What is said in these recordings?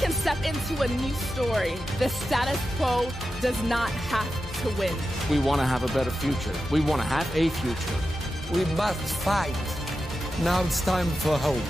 can step into a new story. The status quo does not have to win. We want to have a better future. We want to have a future. We must fight. Now it's time for hope.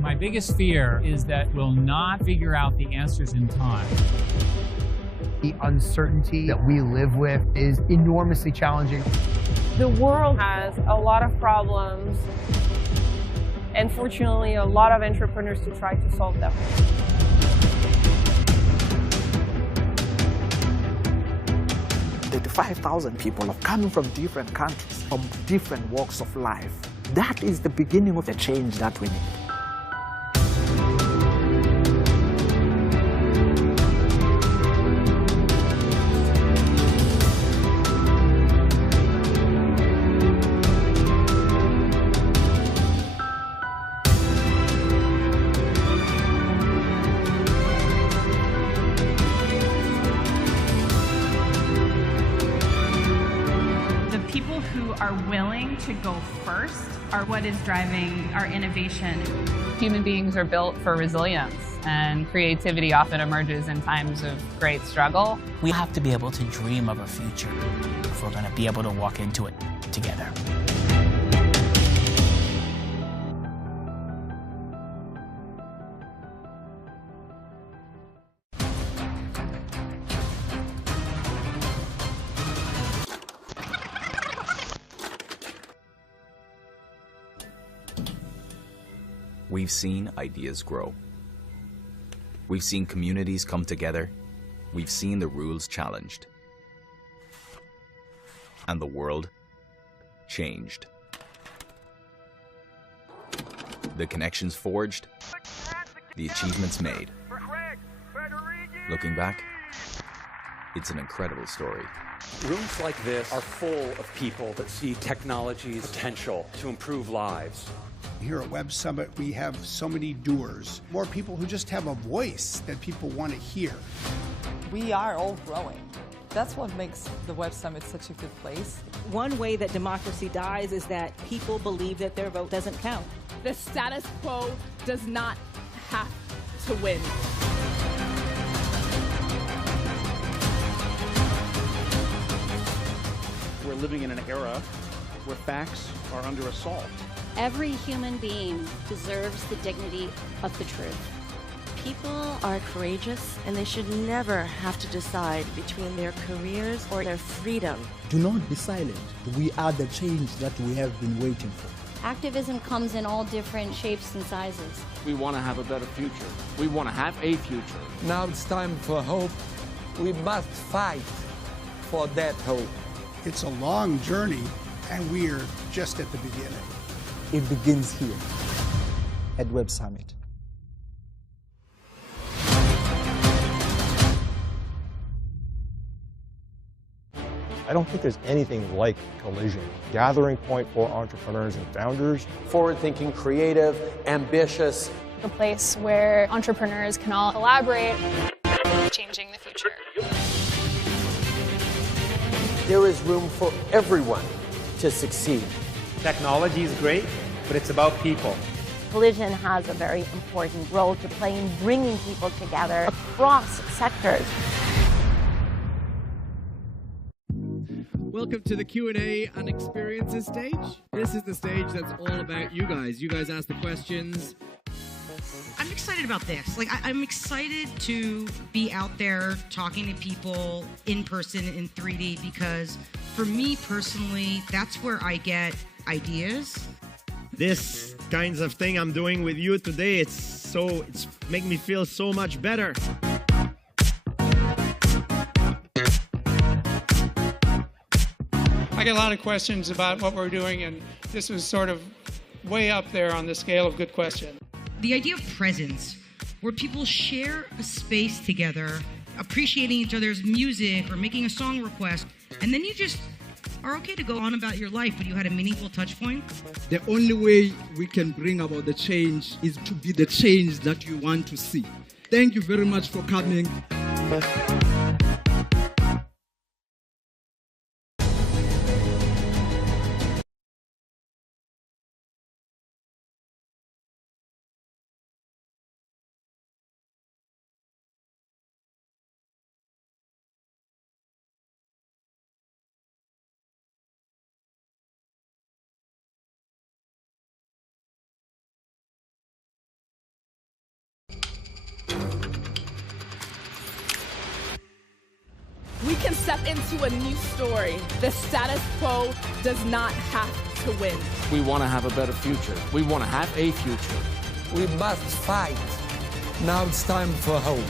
My biggest fear is that we'll not figure out the answers in time. The uncertainty that we live with is enormously challenging. The world has a lot of problems, and fortunately, a lot of entrepreneurs to try to solve them. The 5,000 people are coming from different countries, from different walks of life. That is the beginning of the change that we need. People who are willing to go first are what is driving our innovation. Human beings are built for resilience, and creativity often emerges in times of great struggle. We have to be able to dream of a future if we're going to be able to walk into it together. We've seen ideas grow. We've seen communities come together. We've seen the rules challenged. And the world changed. The connections forged, the achievements made. Looking back, it's an incredible story. Rooms like this are full of people that see technology's potential to improve lives. Here at Web Summit, we have so many doers, more people who just have a voice that people want to hear. We are all growing. That's what makes the Web Summit such a good place. One way that democracy dies is that people believe that their vote doesn't count. The status quo does not have to win. We're living in an era where facts are under assault. Every human being deserves the dignity of the truth. People are courageous, and they should never have to decide between their careers or their freedom. Do not be silent. We are the change that we have been waiting for. Activism comes in all different shapes and sizes. We want to have a better future. We want to have a future. Now it's time for hope. We must fight for that hope. It's a long journey, and we're just at the beginning. It begins here at Web Summit. I don't think there's anything like Collision, gathering point for entrepreneurs and founders. Forward-thinking, creative, ambitious. A place where entrepreneurs can all collaborate, changing the future. There is room for everyone to succeed. Technology is great, but it's about people. Collision has a very important role to play in bringing people together across sectors. Welcome to the Q&A and Experiences stage. This is the stage that's all about you guys. You guys ask the questions, and excited about this. Like, I'm excited to be out there talking to people in person in 3D because for me personally, that's where I get ideas. This kinds of thing I'm doing with you today, it's making me feel so much better. I get a lot of questions about what we're doing, and this was sort of way up there on the scale of good question. The idea of presence, where people share a space together, appreciating each other's music or making a song request, and then you just are okay to go on about your life, but you had a meaningful touch point. The only way we can bring about the change is to be the change that you want to see. Thank you very much for coming. We can step into a new story. The status quo does not have to win. We want to have a better future. We want to have a future. We must fight. Now it's time for hope.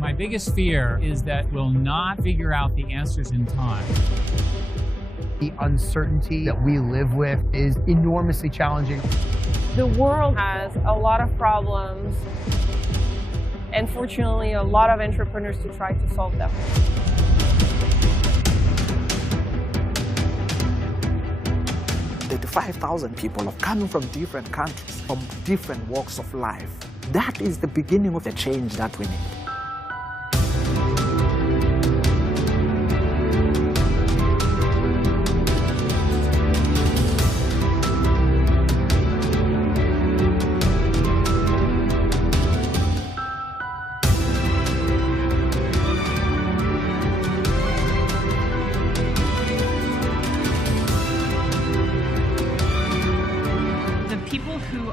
My biggest fear is that we'll not figure out the answers in time. The uncertainty that we live with is enormously challenging. The world has a lot of problems, and fortunately, a lot of entrepreneurs to try to solve them. The 5,000 people have come from different countries, from different walks of life. That is the beginning of the change that we need.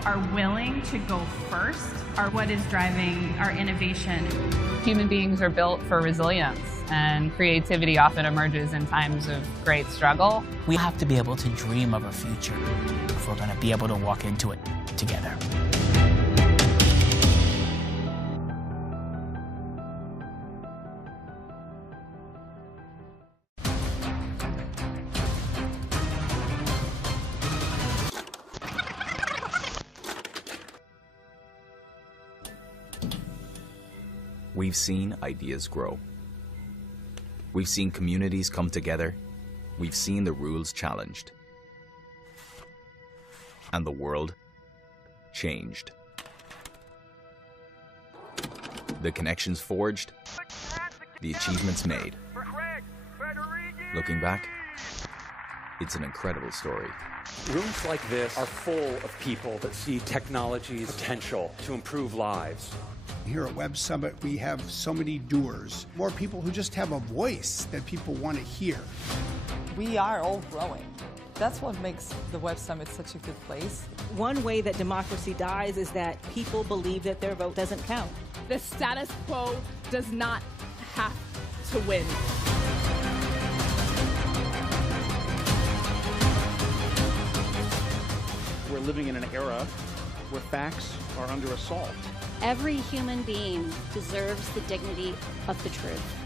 Are willing to go first are what is driving our innovation. Human beings are built for resilience, and creativity often emerges in times of great struggle. We have to be able to dream of a future if we're going to be able to walk into it together. We've seen ideas grow. We've seen communities come together. We've seen the rules challenged. And the world changed. The connections forged. The achievements made. Looking back, it's an incredible story. Rooms like this are full of people that see technology's potential to improve lives. Here at Web Summit, we have so many doers, more people who just have a voice that people want to hear. We are all growing. That's what makes the Web Summit such a good place. One way that democracy dies is that people believe that their vote doesn't count. The status quo does not have to win. We're living in an era where facts are under assault. Every human being deserves the dignity of the truth.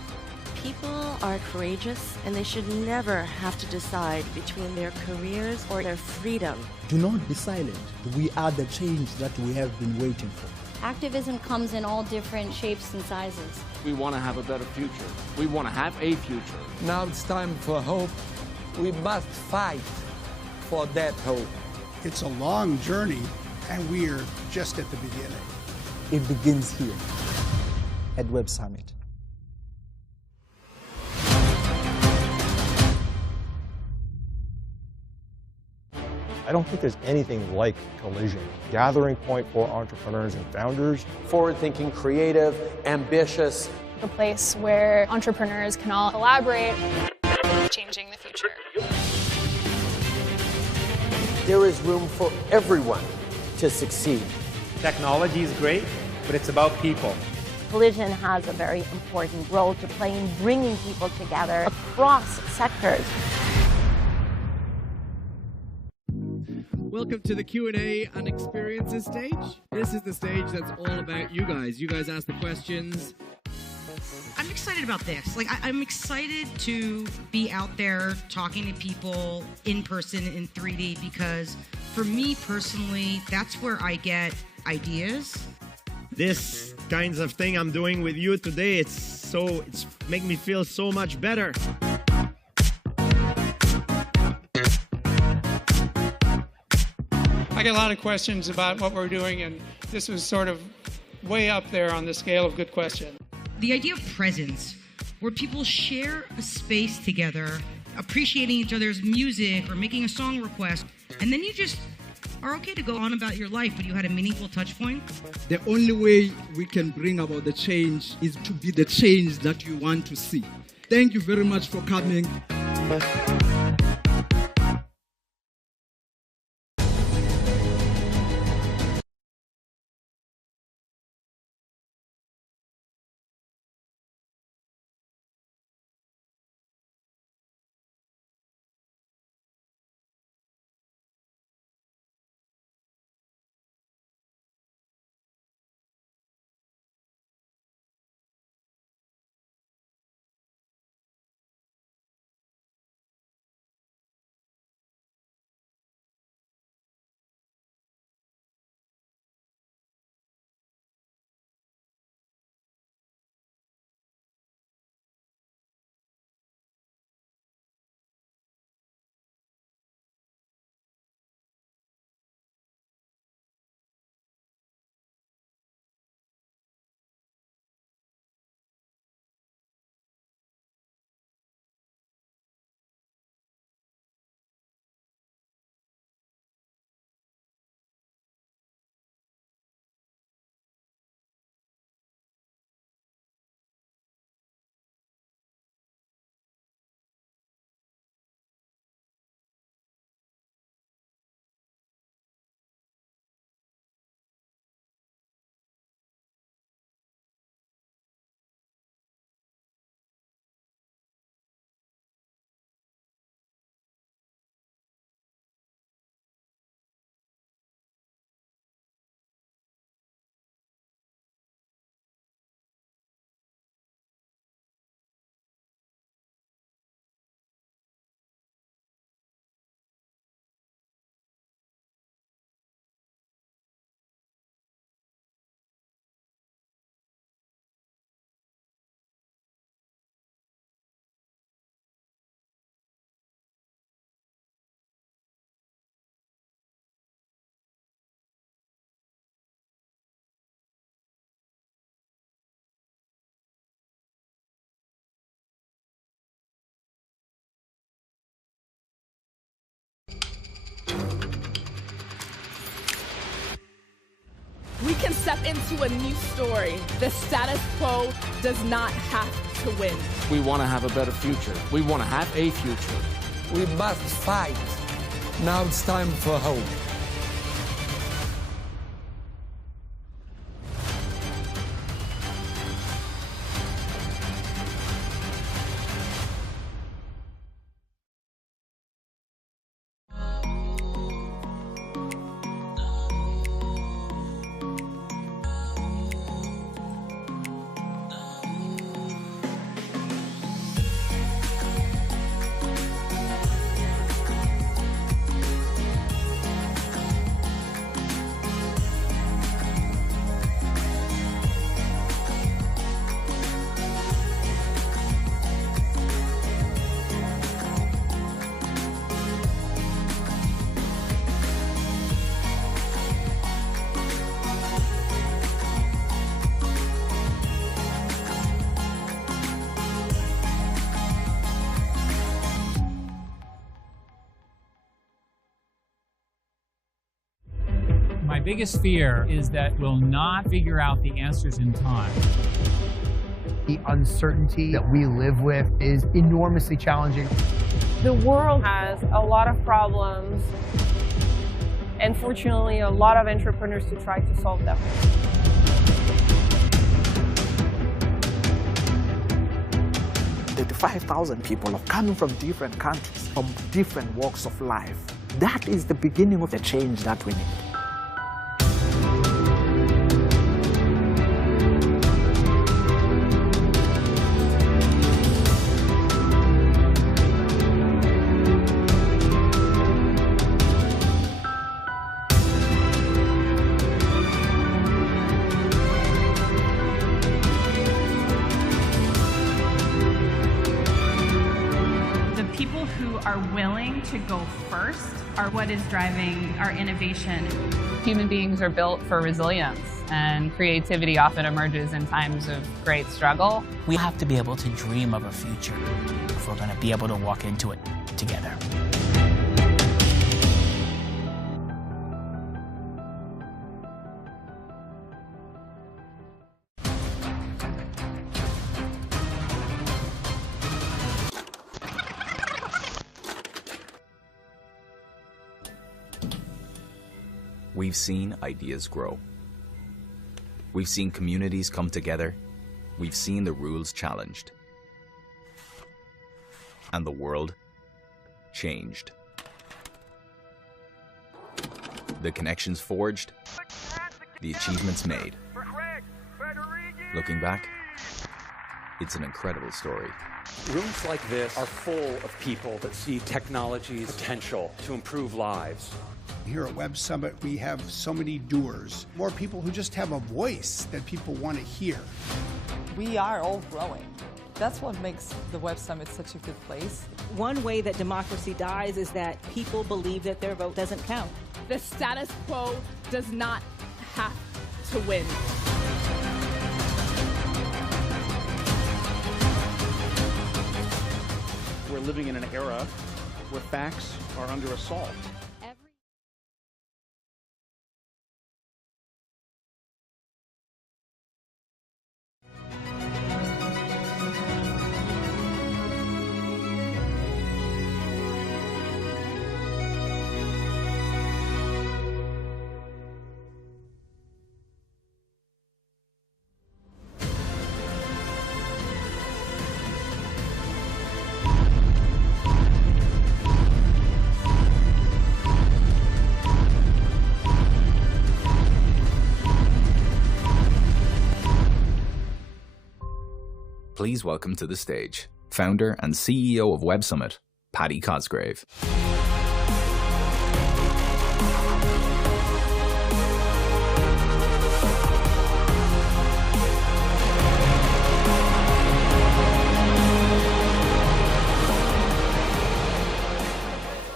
People are courageous, and they should never have to decide between their careers or their freedom. Do not be silent. We are the change that we have been waiting for. Activism comes in all different shapes and sizes. We want to have a better future. We want to have a future. Now it's time for hope. We must fight for that hope. It's a long journey, and we are just at the beginning. It begins here at Web Summit. I don't think there's anything like Collision, gathering point for entrepreneurs and founders. Forward-thinking, creative, ambitious. A place where entrepreneurs can all collaborate, changing the future. There is room for everyone to succeed. Technology is great, but it's about people. Collision has a very important role to play in bringing people together across sectors. Welcome to the Q&A and Experiences stage. This is the stage that's all about you guys. You guys ask the questions. I'm excited about this. I'm excited to be out there talking to people in person in 3D because for me personally, that's where I get ideas. This kinds of thing I'm doing with you today, it's make me feel so much better. I get a lot of questions about what we're doing, and this was sort of way up there on the scale of good question. The idea of presence, where people share a space together, appreciating each other's music or making a song request, and then you just are okay to go on about your life, but you had a meaningful touch point. The only way we can bring about the change is to be the change that you want to see. Thank you very much for coming. We can step into a new story. The status quo does not have to win. We want to have a better future. We want to have a future. We must fight. Now it's time for hope. My biggest fear is that we'll not figure out the answers in time. The uncertainty that we live with is enormously challenging. The world has a lot of problems, and fortunately, a lot of entrepreneurs to try to solve them. The 5,000 people are coming from different countries, from different walks of life. That is the beginning of the change that we need. People who are willing to go first are what is driving our innovation. Human beings are built for resilience, and creativity often emerges in times of great struggle. We have to be able to dream of a future if we're going to be able to walk into it together. We've seen ideas grow. We've seen communities come together. We've seen the rules challenged. And the world changed. The connections forged, the achievements made. Looking back, it's an incredible story. Rooms like this are full of people that see technology's potential to improve lives. Here at Web Summit, we have so many doers, more people who just have a voice that people want to hear. We are all growing. That's what makes the Web Summit such a good place. One way that democracy dies is that people believe that their vote doesn't count. The status quo does not have to win. We're living in an era where facts are under assault. Please welcome to the stage, founder and CEO of Web Summit, Paddy Cosgrave.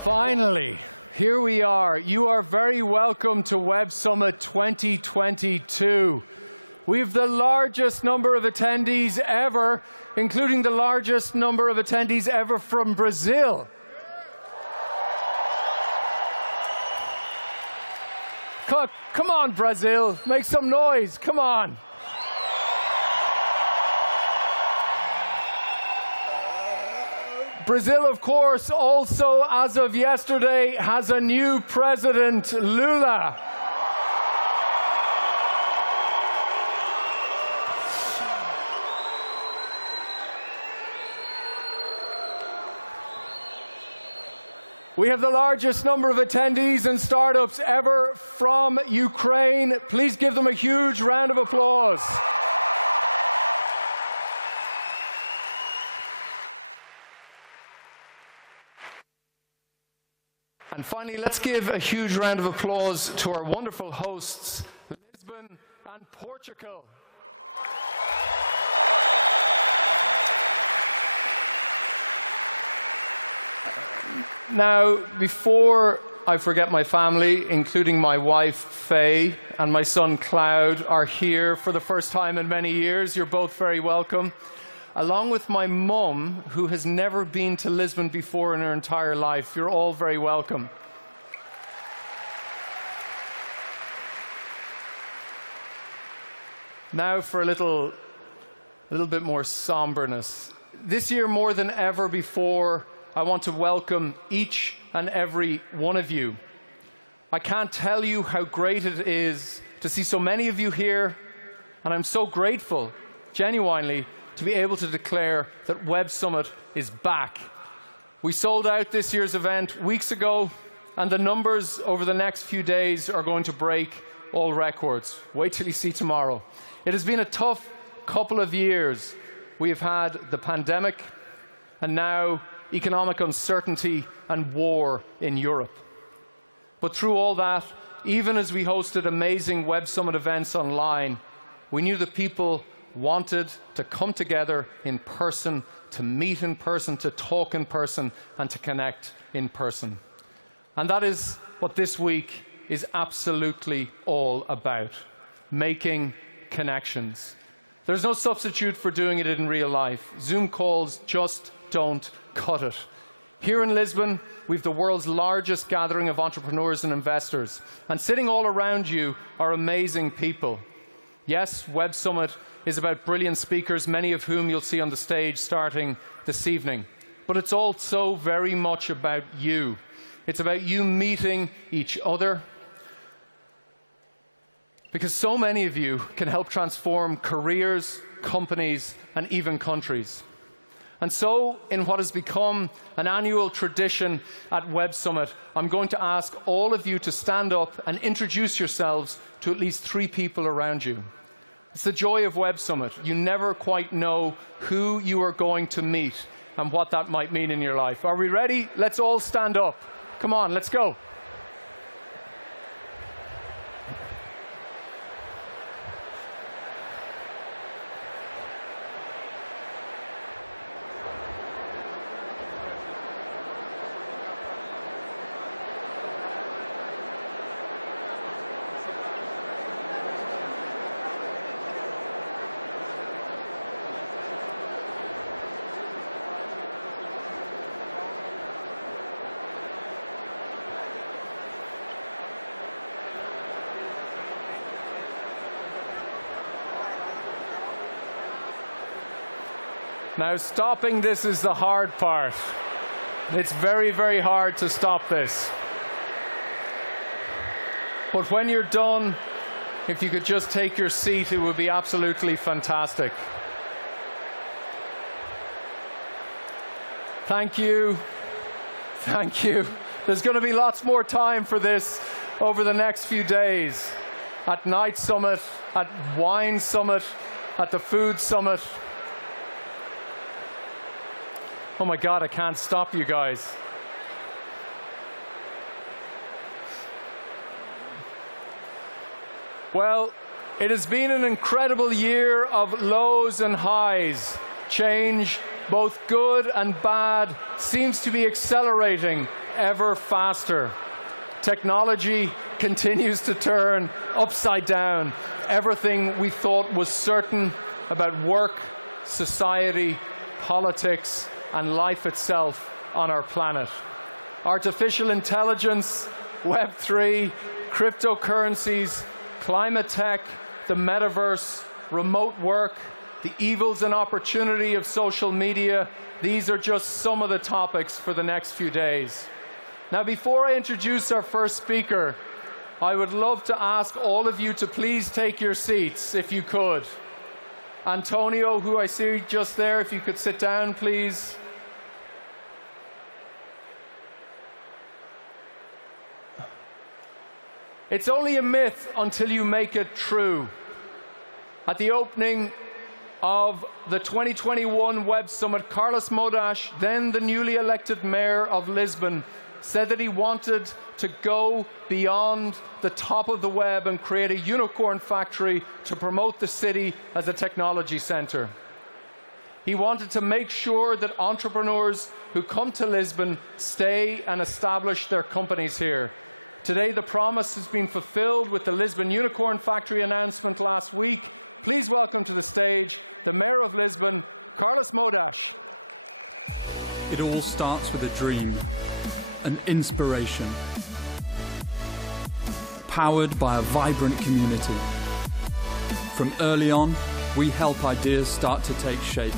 Finally, here we are. You are very welcome to Web Summit 2022. We have the largest number of attendees ever, including the largest number of attendees ever from Brazil. Come on, Brazil, make some noise, come on. Brazil, of course, also, as of yesterday, has a new president, Lula. We have the largest number of attendees and startups ever from Ukraine. Please give them a huge round of applause. And finally, let's give a huge round of applause to our wonderful hosts, Lisbon and Portugal. Now, before I forget, my family, including my wife, Faye, and my son, Cloud, are here for the first time in many years. You're both very welcome. Along with my mum, who has never been to Lisbon before in her entire life. You're all very welcome. Now for a little bit more somberness. This year, more than ever before, I want to welcome each and every one of you. I can't tell you how great it is to see so many of you here, and I'm so grateful, genuinely, to be able to declare that Web Summit is back. We sold out this year's event weeks ago, and the numbers over the next few days are going to break all records. Wait till you see tomorrow. It has been a tough couple of years. We have had the pandemic, and now economic uncertainty and war in Europe. But through all that, even as we hosted amazing Web Summit events online, we knew that people wanted to come together in person, to meet in person, to talk in person, and to connect in person. And that is what this week is absolutely all about, making connections. There's no substitute for doing it in real life. Zoom calls just don't cut it. Here in Lisbon, we have the world's largest gathering of entrepreneurs and investors. And sitting all around you are amazing people. Yes, Web Summit is about brilliant speakers, many of whom you'll see on the stage starting this evening. But it's also very much about you. It's about you meeting each other, because so many of you can help transform careers, companies, and even countries. And so, in what has become an annual tradition at Web Summit, I'm going to ask all of you to stand up and introduce yourselves to at least 3 people around you. It's the joy of Web Summit. You never quite know who you are going to meet and what that might mean in your life. Are we ready? Let's all stand up. Come on, let's go. Now, stopping this is the hard part. It's very, very hard to stop this. But when you're done, if you could just take your seat, it would be absolutely fantastic. Thank you. Thank you. There's going to be lots more time for this over the next few days. At Night Summit, at Wine Summit, at the Food Summit. Oh my God, I can't stop you guys. Well, it has been an incredible year of lows and highs. Change, both good and bad, seems to be accelerating ever faster. Technology continues to turn upside down everything we thought was certain about work, society, politics, and life itself on our planet. Artificial intelligence, Web3, cryptocurrencies, climate tech, the metaverse, remote work, the evils and opportunity of social media, these are just some of the topics for the next few days. Now, before I introduce our first speaker, I would love to ask all of you to please take your seats, if you could. Antonio, who I see just there, if you could sit down, please. It's only a myth until you make it true. At the opening of the 2021 Web Summit, Carlos Moedas, then the newly elected mayor of Lisbon, said that he wanted to go beyond the top of the web and create a unicorn factory to promote the city as a technology center. He wanted to make sure that entrepreneurs who come to Lisbon stay and establish their companies here. Today, the promise has been fulfilled with the Lisbon Unicorn Factory announcement last week. Please welcome to the stage the Mayor of Lisbon, Carlos Moedas. It all starts with a dream, an inspiration, powered by a vibrant community. From early on, we help ideas start to take shape,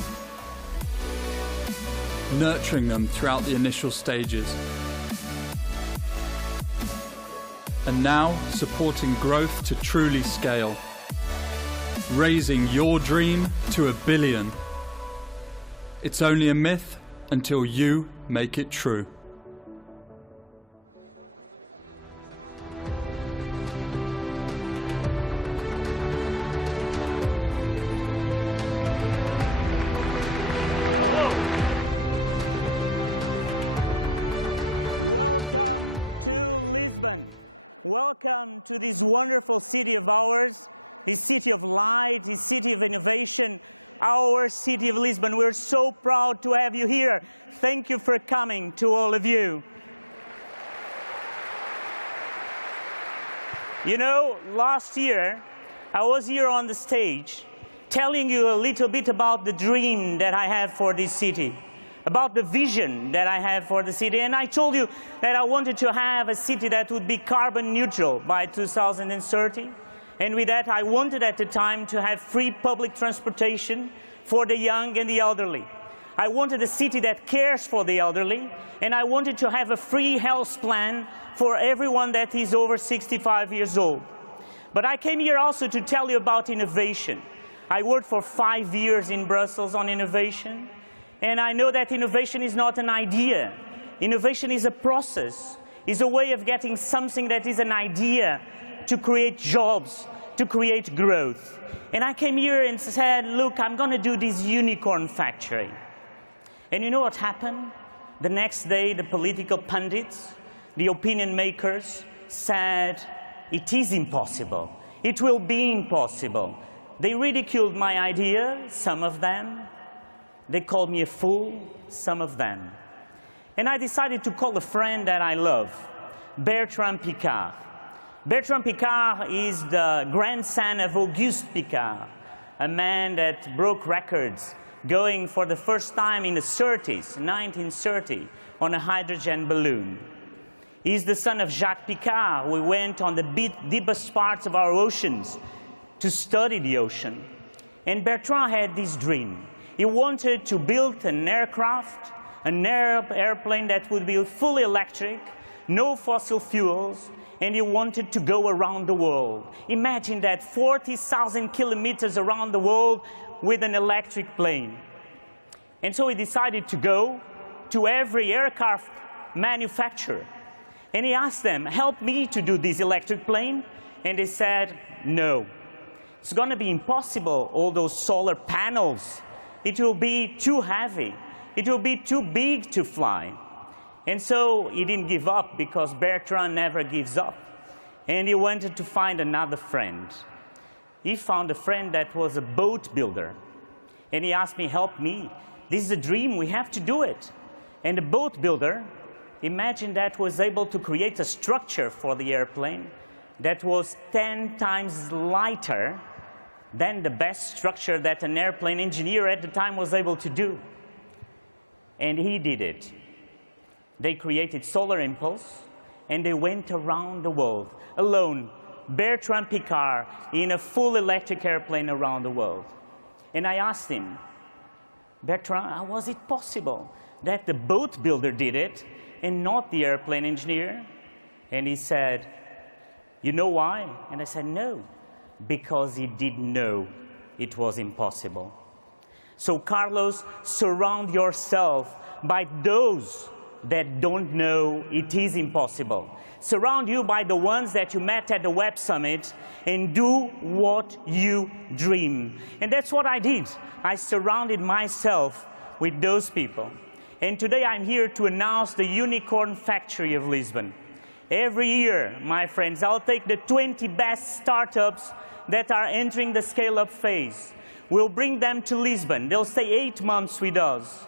nurturing them throughout the initial stages, and now supporting growth to truly scale, raising your dream to 1 billion. It's only a myth until you make it true. Welcome to Lisbon. Welcome to this wonderful city of ours, this city of light, this city of innovation, our city of Lisbon. We're so proud to have you here. Thank you for coming, to all of you. You know, last year, I was here on the stage telling you a little bit about the dream that I have for this city, about the vision that I have for the city. And I told you that I wanted to have a city that would be carbon neutral by 2030. And with that, I wanted at the time to have free public transportation for the young and the elderly. I wanted a city that cares for the elderly, and I wanted to have a free health plan for everyone that is over 65 years old. But I came here also to tell you about innovation. I worked for 5 years in Brussels on innovation. And I know that innovation is not an idea. Innovation is a process, is a way of getting something that is an idea to create jobs, to create growth. And I came here and said, look, I'm going to do this unicorn factory. And you know what happened? The next day, the political pundits, the opinion makers said, it is impossible. It will be impossible. They ridiculed my idea, some of them. They called me a fool, some of them. And I decided to call a friend that I love, Bertrand Piccard. Bertrand Piccard is the grandson of Auguste Piccard, a man that broke records, going for the first time in the 30s, 1930, on a hydrogen balloon. He's the son of Jacques Piccard. We went on the deepest parts of our oceans to study the ocean. And Bertrand had this dream. He wanted to build an aircraft, an airplane that would be fully electric, no fossil fuels, and he wanted to go around the world. Imagine that, 40,000 kilometers around the world with an electric plane. And so he decided to go to every aircraft manufacturer. And he asked them, help me to do this electric plane. And they said, no. It's going to be impossible, all those solar panels. It will be too heavy. It will be too big to fly. And so he didn't give up, because Bertrand never gives up. And he wanted to find another friend. He found a friend that was a boat builder. And he asked me, help me. This is a dream. We have to do it. And the boat builder, imagine that, was able to create a structure for the airplane that was 10 times lighter than the best structure that an airplane engineer at the time was able to do. And he did it. They created solar impulse, and they went around the world, alone, Bertrand Piccard, in a full electric airplane around the world. And I asked him, Bertrand, how was it possible that the boat builder did it and not the airplane engineer? And he said, you know why? And I said, no. Because he didn't know it was impossible. So, Carlos, surround yourself by those that don't know it is impossible. Surround you by the ones that you met at the Web Summit, and do what you dream. And that's what I did. I surrounded myself with those people. And today I'm here to announce the Unicorn Factory of Lisbon. Every year, my friends, I'll take the 20 best startups that are entering the scale-up phase. We'll bring them to Lisbon. They'll stay 8 months with us.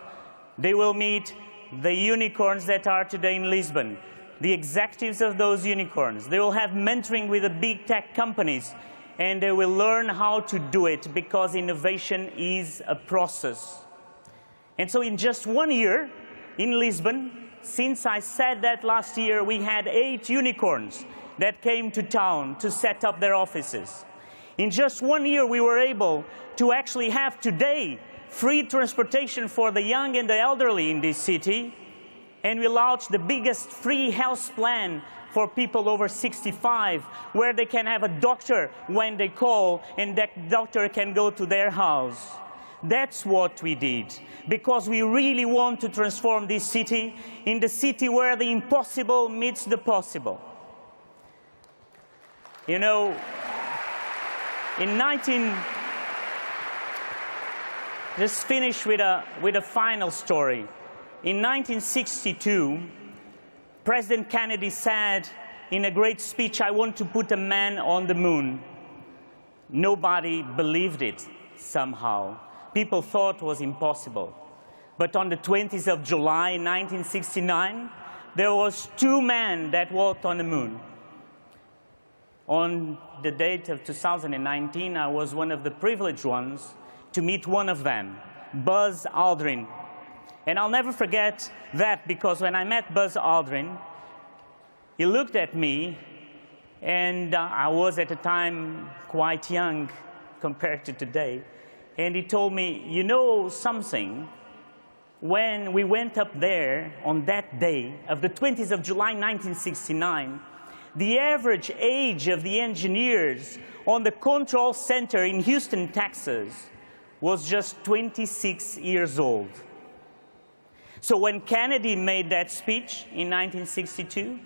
They will meet the unicorns that are today in Lisbon, the executives of those unicorns. They will have mentoring with the big tech companies, and they will learn how to do it, because innovation is a process. And so in just 1 year in Lisbon, since I said that last year, we had 8 unicorns that came to town to set up their offices. In just 1 year, we were able to actually have today free transportation for the young and the elderly in this city. And we launched the biggest free health plan for people over 65, where they can have a doctor when they call, and that doctor can go to their house. That's what we did, because we really want to transform this city in the city where the impossible meets the possible. You know, just finish with a final story. In 1962, President Kennedy said in a great speech, "I want to put a man on the moon." Nobody believed it somehow. People thought it was impossible. But on the 20th of July, 1969, there was 2 men that walked on the moon. On the date of 2019, I was one of the privileged ones to meet one of them, Buzz Aldrin. And I'll never forget that, because when I met Buzz Aldrin, he looked at me, and I was at the time quite young compared to today, and he told me, "You know something? When we went up there on that day of the 20th of July, 1969, the average age of the engineers on the control center in Houston, Texas, was just 26 years old." So when Kennedy made that speech in 1962,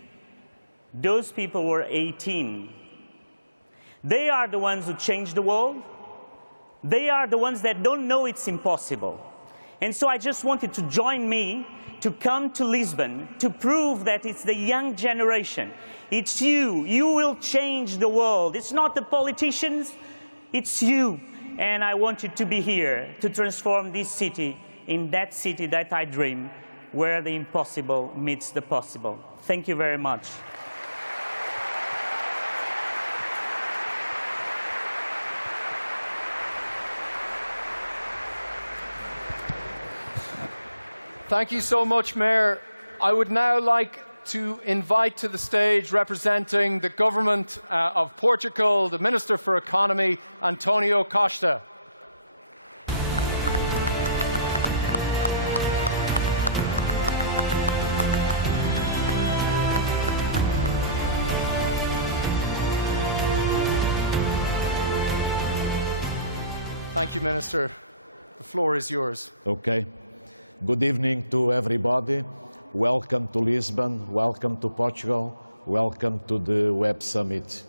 those people were 18. They are the ones who changed the world. They are the ones that don't know it's impossible. And so I just wanted to join me to come to Lisbon to prove that it's the young generation. It's you. You will change the world. It's not the politicians, it's you. And I want you to be here to transform this city in that city that I dream, where the impossible meets the possible. Thank you very much. Thank you so much, Mayor. I would now like to invite to the stage, representing the government of Portugal, the Minister for Economy, Antonio Costa. Thank you, Minister. The floor is yours. Okay. Good evening to everybody. Welcome to Lisbon. Welcome to Portugal. Welcome to the Web Summit.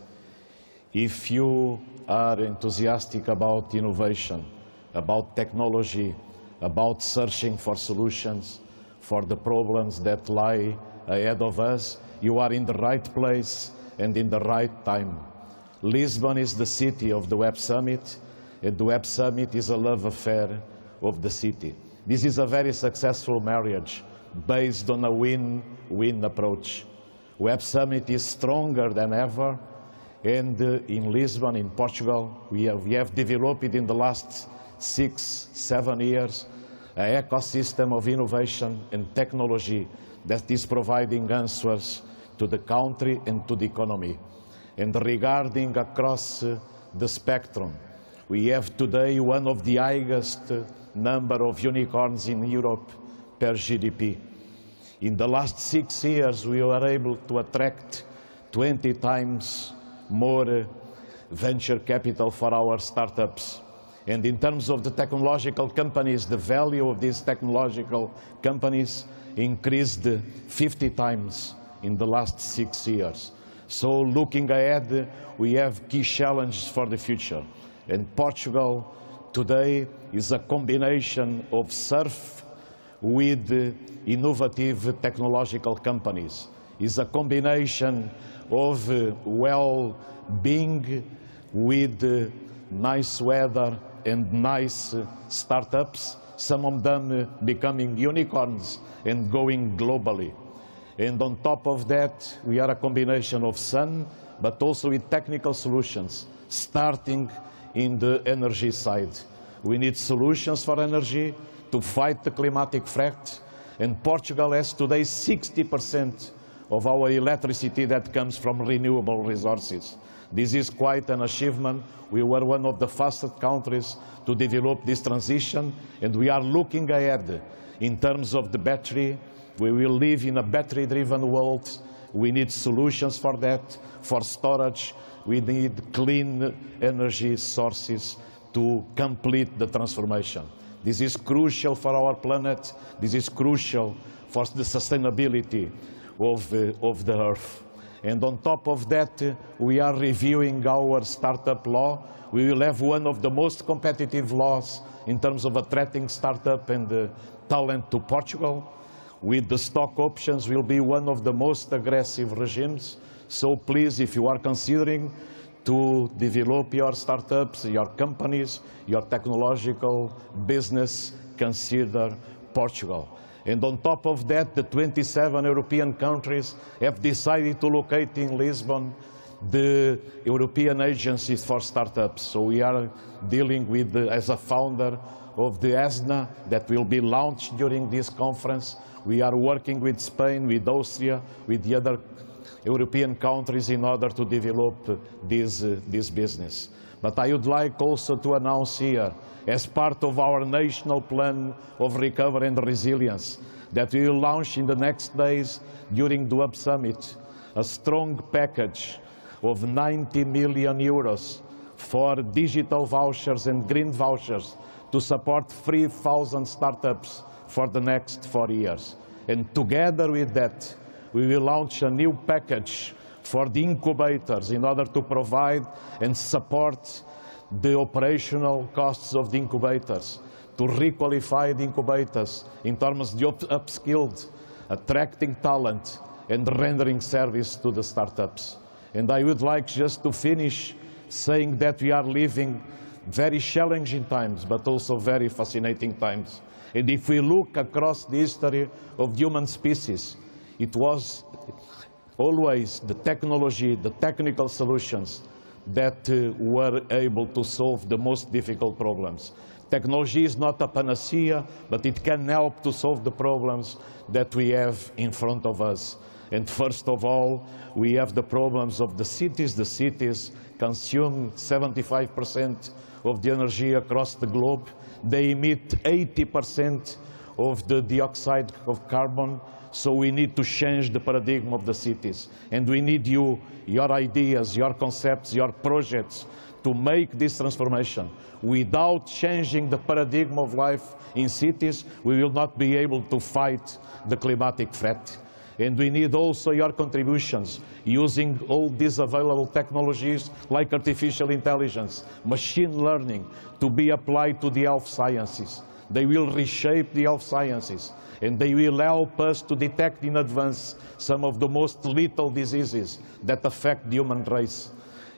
If you are enthusiastic about innovation, about technology, about searching for solutions for the problems that lie ahead of us, you are in the right place and in the right time. Lisbon is the city of the Web Summit, and the Web Summit is a love affair of the city. This is a very successful marriage based on a win-win approach. Web Summit is stronger than ever, and in Lisbon, in Portugal, we have developed in the last 6-7 years an ecosystem of innovation and technology that is providing answers to the country and to the economy. And regarding across the spectrum, we have today one of the highest number of unicorns in Europe per GDP. In the last 6 years, we were able to attract 20 times more venture capital for our startups. And in terms of the technological companies, the value of these technological companies increased 50 times in the last 6 years. So looking ahead, we have key challenges for the future. And Portugal today is a combination of surf with innovative technological companies. It's a combination of well-being with nice weather and nice startups, some of them becoming unicorns and going globally. And on top of that, we are a combination of sun, but also with technical solutions, starting in the energy side. We need solutions for energy to fight the climatic threat, and Portugal has today 60% of our electricity that comes from renewable resources. This is quite an achievement. We were one of the fastest countries to develop this transition, and we are looking ahead in terms of the battery. We will live in a battery-driven world. We need solutions for that, for storage. We need clean energy sources to complete the transformation. This is crucial for our planet. This is crucial for the sustainability of the Earth. And on top of that, we are reviewing our startup law. We will have one of the most competitive laws in terms of attracting startup and talent to Portugal. With the stock options, will be one of the most aggressive regimes. So please, if you are considering to develop your startups, your companies, your technological business, consider Portugal. And on top of that, the 27 European countries have decided to locate in Lisbon the European Agency for Startups. So we are dealing with, as a founder of the ESNA that will be launched during this conference. We are working with Spain, with Austria, with the other European countries in order to develop this business. But I would like also to announce here, as part of our national plan of recovery and resilience, that we will launch in the next days during the Web Summit a strong package of 90 million euros for digital vouchers and green vouchers to support 3,000 startups for the next 4 years. And together with that, we will launch a new package for the incubators in order to provide and support the operational costs of the incubators, to requalify the incubators in terms of upskilled, attracting talent, and rendering service to the startups. And I would like just to finish saying that we are living very challenging times, but also very fascinating times. And if we look across the history of the human species, it was always the technology, the technical solutions that were able to solve the most difficult problems. Technology is not a panacea, but it can help to solve the problems that we have in front of us. And first of all, we have the problems of the cities. The cities consume 75% of the energy across the globe. They emit 80% of the dioxide of carbon. So we need to change the paradigm of the cities. And we need you, your ideas, your concepts, your projects to make this transformation. Without changing the paradigm of life in cities, we will not be able to fight the climatic threat. And we need also your contributions using all these available technologies like artificial intelligence, machine learning, to be applied to the health sciences. They will reshape the health sciences, and they will help us to detect in advance some of the most lethal diseases that affect the human race.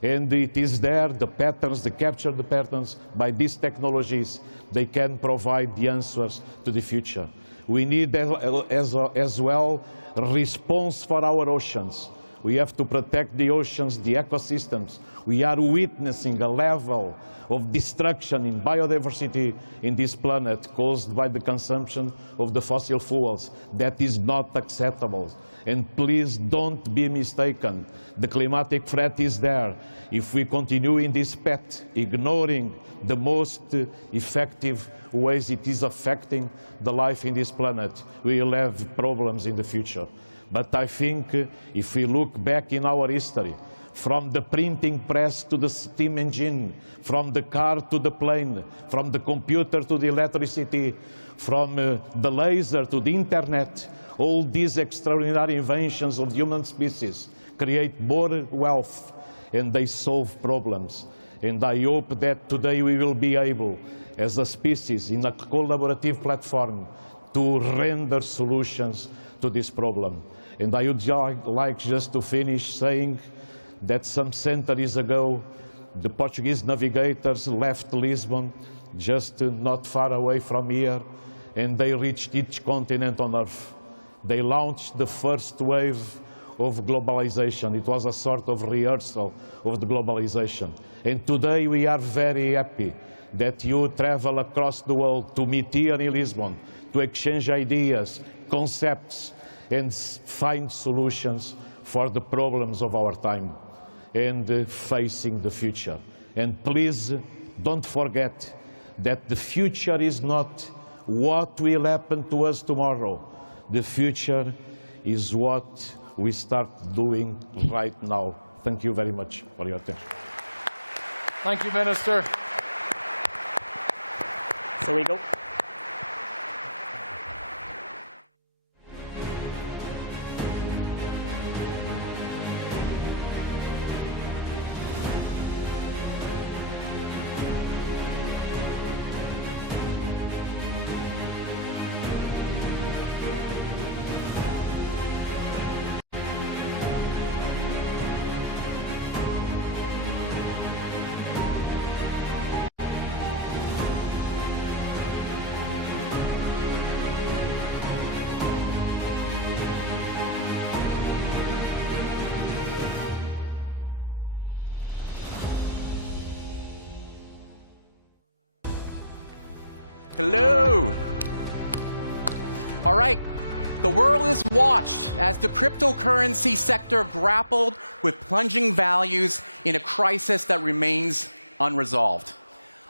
And it is there, the patterns, they capture the patterns. By these technologies, they can provide the answers to the future. We need as well response for our oceans. We have to protect the oceans, the ecosystems. We are witnessing a level of destruction in biodiversity in this planet caused by the consumption of the fossil fuels. That is not acceptable. And please don't be mistaken. The climatic threat is there. If we continue in this path, ignoring the most effective ways it is affecting the life in this planet, we will have problems in the future. But I think if we look back in our history, from the printing press to the steam engine, from the car to the plane, from the computer to the electricity, from the laser to the internet, all these extraordinary inventions of the human species create more wealth and they solve problems. And I hope that today we will be able, as a species, in a collaborative platform, to render solutions to this problem. And I would like just to finish saying that some centuries ago, the Portuguese navigators left Lisbon, just not far away from here, and they reached each continent on Earth. They launched the first wave of globalization. It was a sort of rehearsal of the globalization. And today we are very happy that you travel across the world to meet here in Lisbon, to exchange ideas, concepts, and find solutions for the problems of our time. and facing the future. And please don't forget that the future is not what will happen to us tomorrow. The future is what we start doing right now. Thank you very much for your attention. Thank you, Minister. So we go. Hello. All right. The world is watched as the cryptocurrency sector grappled with plunging values in a crisis that remains unresolved.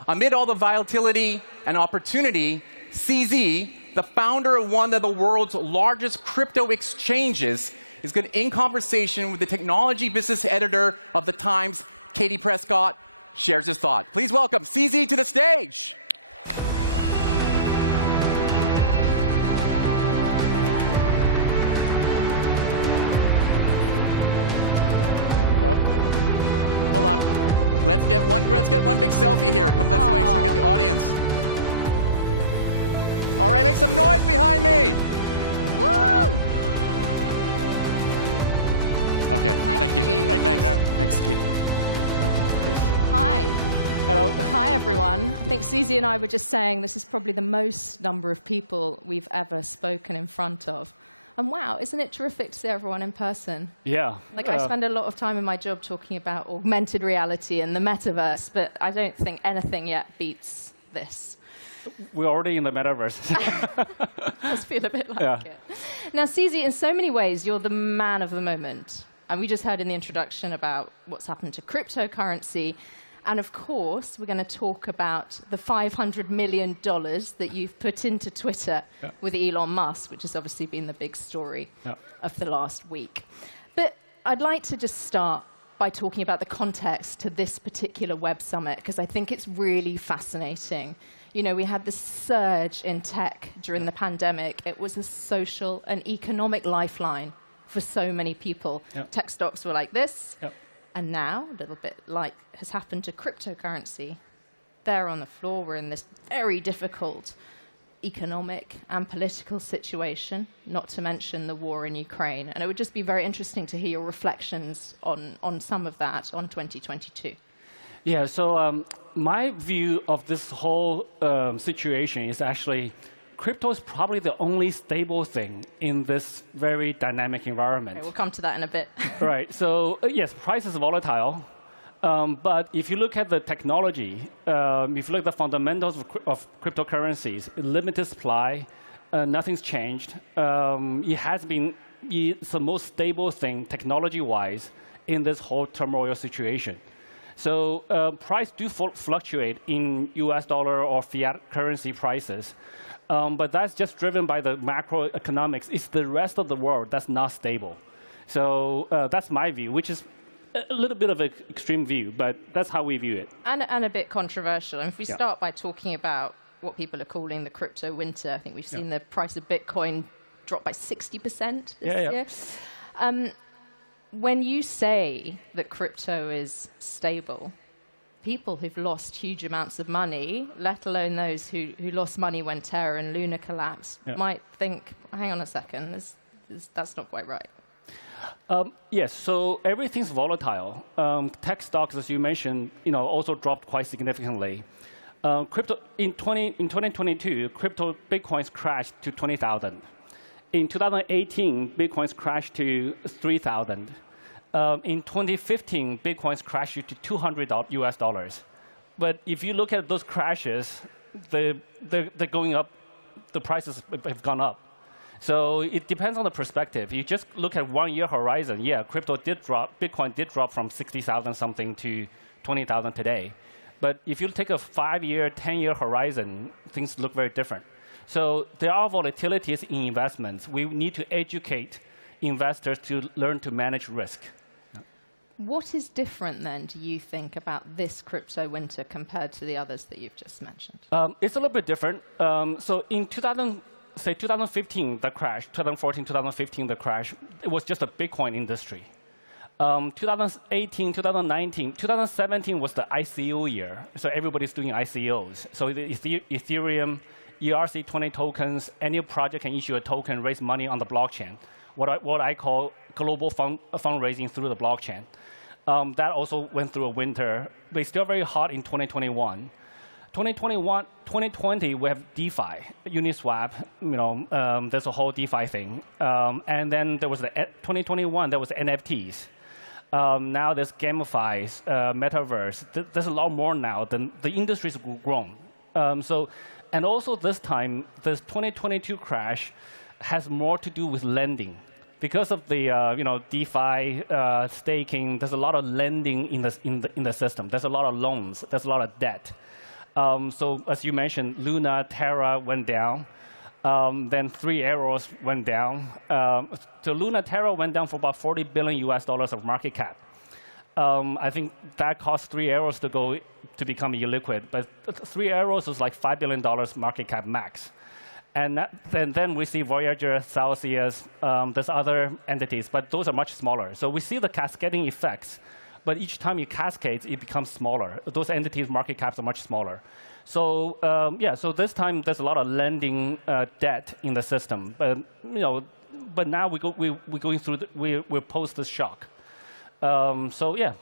Amid all the volatility and opportunity, CZ, the founder of one of the world's largest crypto exchanges, is going in conversation with the technology business editor of The Times, Katie Prescott, shares his thought. Please welcome CZ to the stage. Hold on. Let's get one big selfie here. Come this way so we get the audience. All right, make some noise behind me. Woo! Okay, thank you. Thanks. Thanks, Kate. Hi. Hello. Hi, everyone. I think CZ and I were just saying this is probably the most number of people we've ever spoken in front of. And wow, isn't it terrific to see everyone in person? Yeah. Like, I spend a lot of time in my job talking about augmented reality and the metaverse, but I don't think anything yet beats this. We're already in the metaverse. Does feel a bit like it. Now, CZ, in so many ways, you're the man of the moment. And we just heard in the introduction about what's happened to cryptocurrency. And of course, we're going to talk about the $500 million that you've put into Twitter with Elon Musk, which has obviously been the big story of the last week. But I'd like to just start by talking about the context to this particular Web Summit, because I think it's really fascinating. You know, we had this surge in tech during the pandemic. It was a social and economic lifeline for so many people. Tech stocks were like this. And now, a little bit like has happened to cryptocurrency. They're on the floor. We're in this very difficult economic and political situation, not to mention the war in Ukraine. And it would just be very interesting to hear your reflections on some of that on 2022. Yeah, so my view of this whole situation is actually crypto is probably the only stable thing in this very dynamic environment. Okay, we'll come to that in a bit. Right. So yes, price is volatile. But if you look at the technology, if you look at the fundamentals of cryptocurrencies, limited supply, nothing's changed. It's the most stable thing technology-wise in this whole turmoil situation. So price do fluctuate in US dollar or fiat currency prices. But that's just driven by the macroeconomics. It's the rest of the world that's not stable. So that's my view, which is a little bit of an extreme view, but that's how we view it. And a bit controversial. And if we start by talking about what people are calling the crypto winter, I think we've seen the price of Bitcoin drop by 60% this year. When you say that crypto is stable, people who've lost huge amounts of money, let alone those who lost money when Terra and Luna collapsed, might think, hang on a second, that's not quite right. Yes, so everything's volatile. Tech stocks, as you mentioned, also dropped quite significantly. Crypto in 2022, crypto Bitcoins crashed to 20,000. In 2018, Bitcoins crashed to 3,000. In 2015, Bitcoins crashed to $200 US. But if you look at those crashes, they're going up. The prices have gone up. So it depends on the perspective. You just look at 1 year horizon, yeah, crypto did drop, Bitcoin did drop from 60,000 something to 20,000 today. But if you take a 5-year, 10-year horizon, things look very different. So there are volatilities in investments. We need to educate investors to learn to manage risk. What is different then, do you think, about this crypto winter compared to the others that you've just mentioned? It's a little bit different. So in 2015, the crash, 2014, 2015, the crash, it was just a Bitcoin industry. 2018, 2019, 2017 was the ICO year. So everybody's doing ICOs. So the Ethereum, ERC20 tokens, any project can issue a token, raise money on the blockchain. What I call global fundraising through the blockchain. That also went through a winter, but it's still very hot in 2021. 2020, we have DeFi, Uniswap, there's a whole DeFi thing. And then there was 2021, there was NFTs. Now there's gamifies, metaverse. There's a lot more now than the industry's grown. And also this time, this 2022 crash has more to do with lending. Because of the DeFi staking, there's a lot of lending in the system. There's a lot of loans. There's a lot of debt. So as you mentioned, Luna, Terra went down. Then 3 Arrows went down. So Luna, Terra went down for about $40 billion of market cap. I think that cost 3 Arrows to become illiquid. But 3 Arrows was like $5 billion market cap max. And then we see Voyager, Celsius, there's other entities, but those are much smaller. So we see the cascading effects, but each time you cascade, it becomes smaller. Those entities' market caps are much smaller. So so this time there's a lot of lending debt in the system. But but now we're going through we're post this shock. So yeah.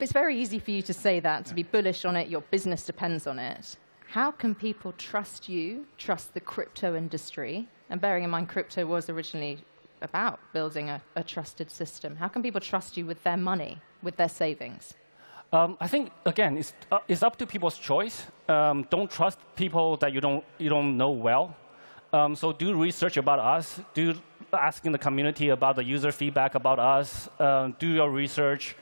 It's very easy for you to say that, to be bullish on it. Your business depends on it. How can people trust you, trust the crypto industry? And bearing in mind, crypto was originally about building a trusted system. How can people trust you with their money, with their savings? I think, again, it's up to people's choice. Don't trust people that you don't know well. So do research about us. Do asking the community about the user feedback about us. Do your research.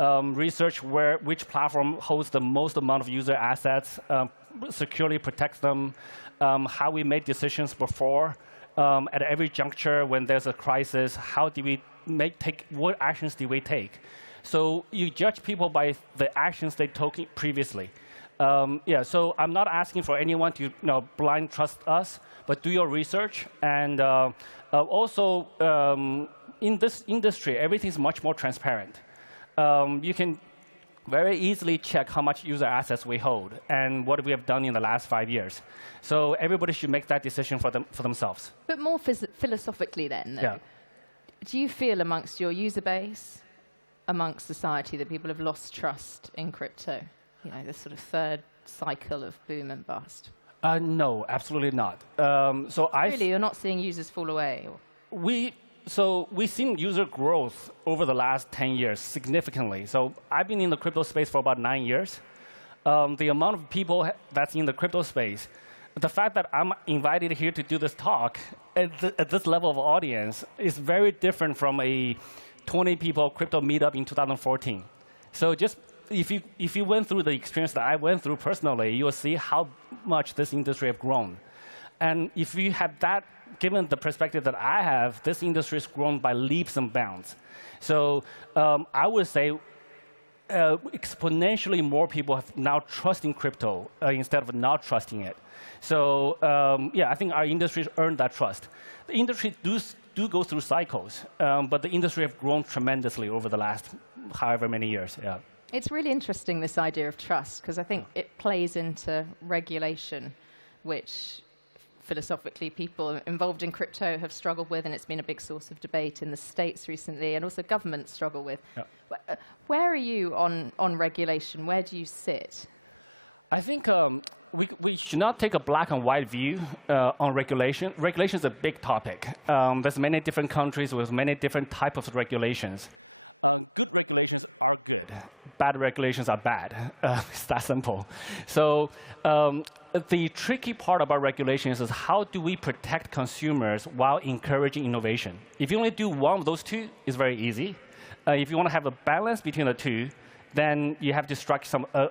Research which platform holds the most amount of user assets, securely protects them, how we made decisions before, at every juncture when there's a crisis, how do we what actions did we take? So you judge people by the actions they took previously. So I'm not asking for anyone to blind trust us, but do your research. And also, in this industry, everything's much more transparent. You can very easily check how much user assets we hold and what we have done in the last 5 years. So everybody should make that decision for themselves. But more philosophically then, though, do you feel amongst your user base, amongst society, that people have lost trust in crypto? This sort of third cycle of boom and bust. No, absolutely not. Really, you're not seeing users fall away? So we've seen user growth over the last 10 years significantly. So I've been in the crypto space for about 9 years. The amount of people that's in the crypto space, the fact that I'm invited here to do this talk at this level of audience is very different from a 20 people crypto meetup in 2014. So just if you went through the experience that I went through personally, you will see how much this industry has grown. And if you have that, given the perspective that I have, this industry has grown by leaps and bounds. So I would say exponentially more people have now trusting crypto instead of not trusting it. So I think our industry has earned that trust. The industry do go through cycles, but the industry has grown tremendously over the last however many years. Yeah. It's really interesting, this idea of trust, because I think it plays into regulation, which philosophically people involved in crypto have struggled with, and it's been a big source of debate in the States recently, and also governments struggle with. Yeah. Where are you on regulation? Where do you sit? I think we should not take a black and white view on regulation. Regulation is a big topic. There's many different countries with many different types of regulations. Good regulations are good. bad regulations are bad. It's that simple. So the tricky part about regulations is how do we protect consumers while encouraging innovation? If you only do one of those two, it's very easy. If you want to have a balance between the two, then you have to strike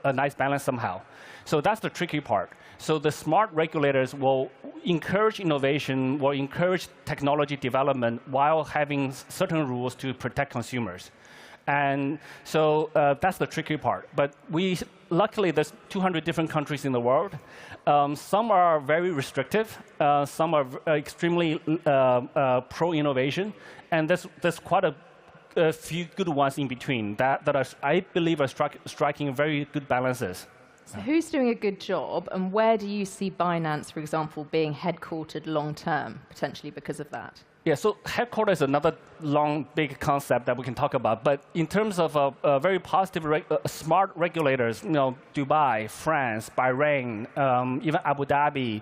a nice balance somehow. So that's the tricky part. So the smart regulators will encourage innovation, will encourage technology development while having certain rules to protect consumers. And so that's the tricky part. But luckily, there's 200 different countries in the world. Some are very restrictive. Some are extremely pro-innovation. And there's quite a few good ones in between that I believe are striking very good balances. So who's doing a good job, and where do you see Binance, for example, being headquartered long-term, potentially because of that? Yeah, so headquarters is another long, big concept that we can talk about. But in terms of very positive, smart regulators, Dubai, France, Bahrain, even Abu Dhabi,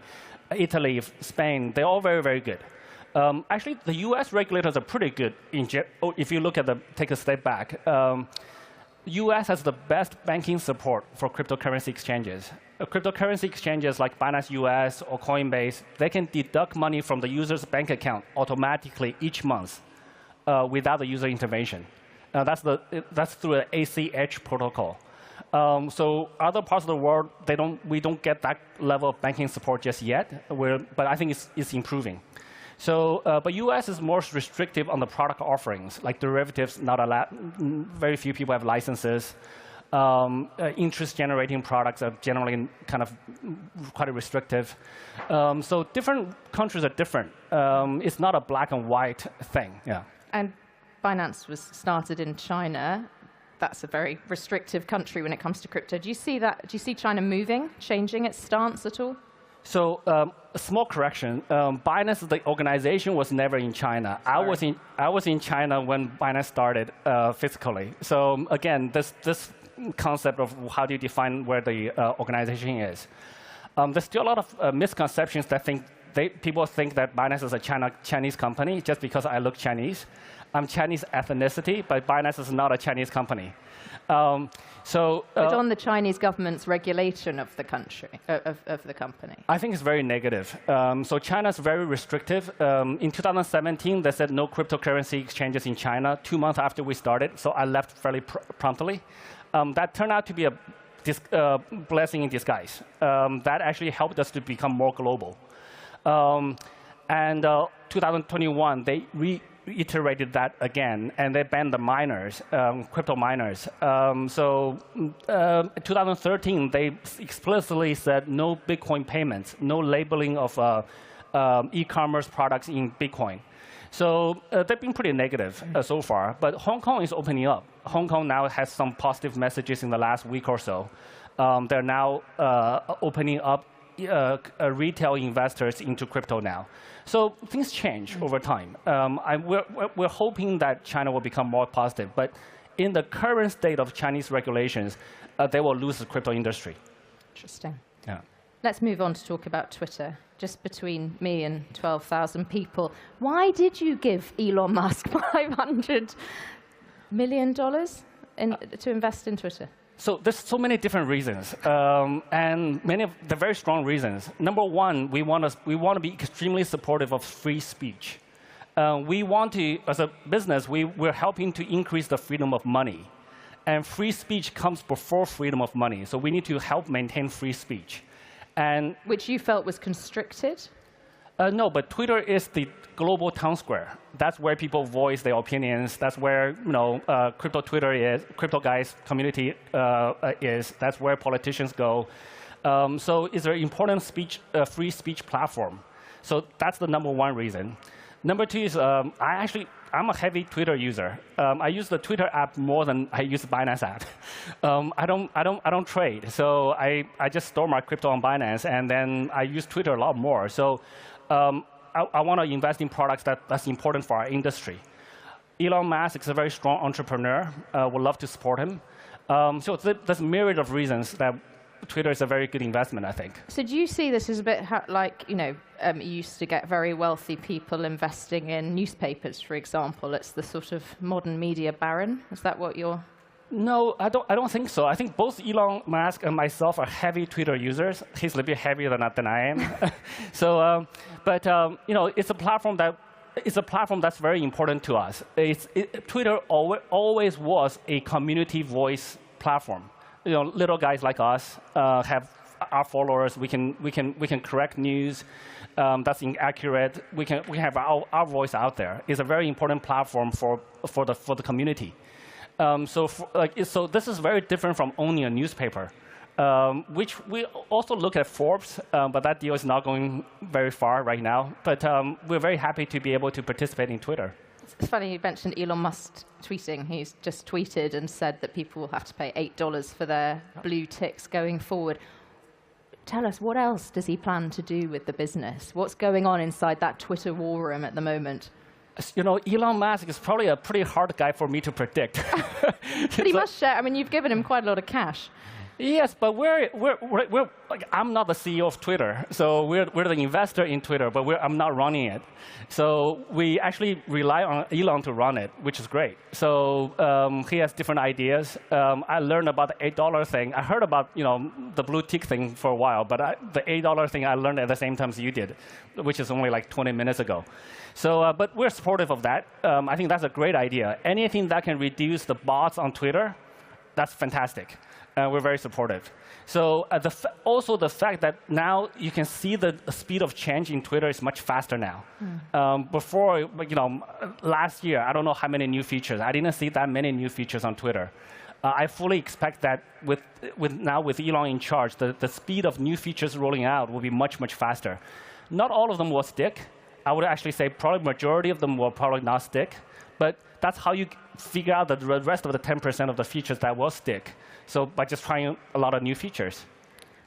Italy, Spain, they're all very, very good. Actually, the US regulators are pretty good. If you take a step back, US has the best banking support for cryptocurrency exchanges. Cryptocurrency exchanges like Binance US or Coinbase, they can deduct money from the user's bank account automatically each month without the user intervention. That's through an ACH protocol. So other parts of the world, we don't get that level of banking support just yet, but I think it's improving. So, but US is more restrictive on the product offerings, like derivatives, not allowed. Very few people have licenses. Interest-generating products are generally kind of quite restrictive. So different countries are different. It's not a black and white thing. Yeah. And Binance was started in China. That's a very restrictive country when it comes to crypto. Do you see that? Do you see China moving, changing its stance at all? So a small correction. Binance, the organization, was never in China. I was in China when Binance started physically. So again, this concept of how do you define where the organization is. There's still a lot of misconceptions that people think that Binance is a Chinese company just because I look Chinese. I'm Chinese ethnicity, but Binance is not a Chinese company. But on the Chinese government's regulation of the country, of the company? I think it's very negative. So China's very restrictive. In 2017, they said no cryptocurrency exchanges in China 2 months after we started, so I left fairly promptly. That turned out to be a blessing in disguise. That actually helped us to become more global. And 2021, they reiterated that again, and they banned the miners, crypto miners. So 2013, they explicitly said no Bitcoin payments, no labeling of e-commerce products in Bitcoin. So they've been pretty negative so far, but Hong Kong is opening up. Hong Kong now has some positive messages in the last week or so. They're now opening up retail investors into crypto now. So things change over time. We're hoping that China will become more positive, but in the current state of Chinese regulations, they will lose the crypto industry. Interesting. Yeah. Let's move on to talk about Twitter. Just between me and 12,000 people, why did you give Elon Musk $500 million to invest in Twitter? So there's so many different reasons, and many of the very strong reasons. Number one, we want to be extremely supportive of free speech. We want to, as a business, we're helping to increase the freedom of money, and free speech comes before freedom of money. So we need to help maintain free speech. And which you felt was constricted? No, but Twitter is the global town square. That's where people voice their opinions. That's where crypto Twitter is, crypto guys community is. That's where politicians go. So it's an important free speech platform. So that's the number one reason. Number two is I'm a heavy Twitter user. I use the Twitter app more than I use the Binance app. I don't trade, so I just store my crypto on Binance, and then I use Twitter a lot more. So I want to invest in products that's important for our industry. Elon Musk is a very strong entrepreneur. Would love to support him. So there's a myriad of reasons that Twitter is a very good investment, I think. So do you see this as a bit like, you used to get very wealthy people investing in newspapers, for example? It's the sort of modern media baron. Is that what you're No, I don't think so. I think both Elon Musk and myself are heavy Twitter users. He's a little bit heavier than I am. So, it's a platform that's very important to us. Twitter always was a community voice platform. Little guys like us have our followers. We can correct news that's inaccurate. We can have our voice out there. It's a very important platform for the community. So this is very different from owning a newspaper, which we also look at Forbes, but that deal is not going very far right now. But we're very happy to be able to participate in Twitter. It's funny you mentioned Elon Musk tweeting. He's just tweeted and said that people will have to pay $8 for their blue ticks going forward. Tell us, what else does he plan to do with the business? What's going on inside that Twitter war room at the moment? Elon Musk is probably a pretty hard guy for me to predict. But he must share. I mean, you've given him quite a lot of cash. Yes, but I'm not the CEO of Twitter, so we're the investor in Twitter, but I'm not running it. So we actually rely on Elon to run it, which is great. So he has different ideas. I learned about the $8 thing. I heard about the blue tick thing for a while, but the $8 thing I learned at the same time as you did, which is only like 20 minutes ago. So, but we're supportive of that. I think that's a great idea. Anything that can reduce the bots on Twitter, that's fantastic. We're very supportive. So also the fact that now you can see the speed of change in Twitter is much faster now. Before, last year, I don't know how many new features. I didn't see that many new features on Twitter. I fully expect that with Elon in charge, the speed of new features rolling out will be much, much faster. Not all of them will stick. I would actually say probably majority of them will probably not stick. But that's how you figure out the rest of the 10% of the features that will stick. So by just trying a lot of new features.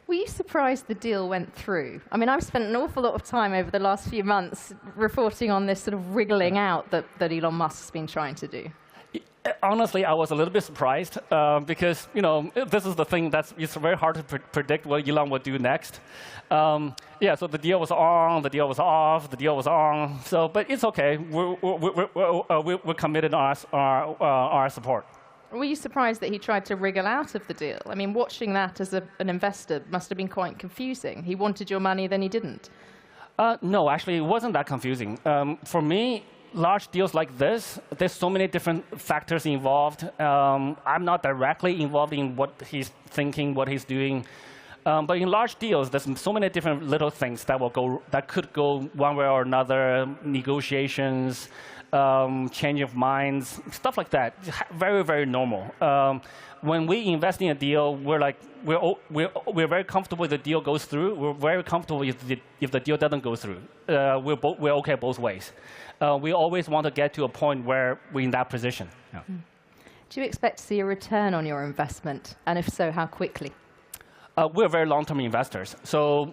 Were you surprised the deal went through? I mean, I've spent an awful lot of time over the last few months reporting on this sort of wriggling out that Elon Musk's been trying to do. Honestly, I was a little bit surprised because this is the thing it's very hard to predict what Elon will do next. So the deal was on, the deal was off, the deal was on. So, but it's okay. We're committed on our support. Were you surprised that he tried to wriggle out of the deal? I mean, watching that as an investor must have been quite confusing. He wanted your money, then he didn't. No, actually, it wasn't that confusing. For me, large deals like this, there's so many different factors involved. I'm not directly involved in what he's thinking, what he's doing. But in large deals, there's so many different little things that could go one way or another, negotiations, change of minds, stuff like that. Very, very normal. When we invest in a deal, we're very comfortable if the deal goes through. We're very comfortable if the deal doesn't go through. We're OK both ways. We always want to get to a point where we're in that position. Yeah. Do you expect to see a return on your investment? And if so, how quickly? We're very long-term investors. So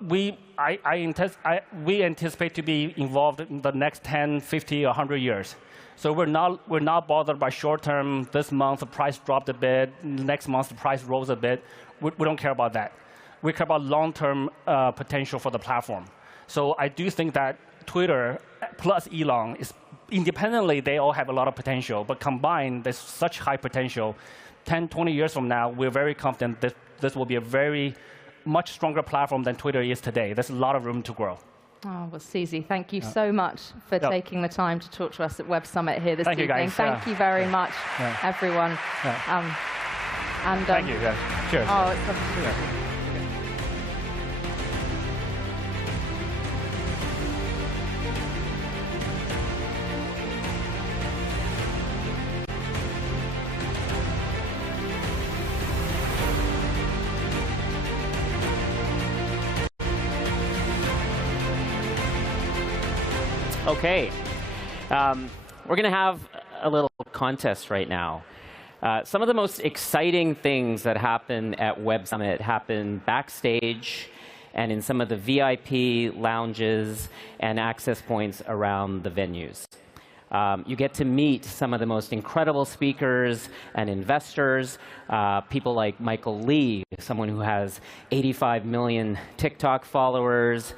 we anticipate to be involved in the next 10, 50, 100 years. So we're not bothered by short-term. This month the price dropped a bit. Next month the price rose a bit. We don't care about that. We care about long-term potential for the platform. So I do think that Twitter plus Elon is independently they all have a lot of potential, but combined there's such high potential. 10, 20 years from now, we're very confident that this will be a very much stronger platform than Twitter is today. There's a lot of room to grow. Oh, well, CZ, thank you so much for taking the time to talk to us at Web Summit here this evening. Guys. Thank you very much, everyone. Thank you. Cheers. Oh, it's lovely. Okay, we're going to have a little contest right now. Some of the most exciting things that happen at Web Summit happen backstage and in some of the VIP lounges and access points around the venues. You get to meet some of the most incredible speakers and investors, people like Michael Lee, someone who has 85 million TikTok followers,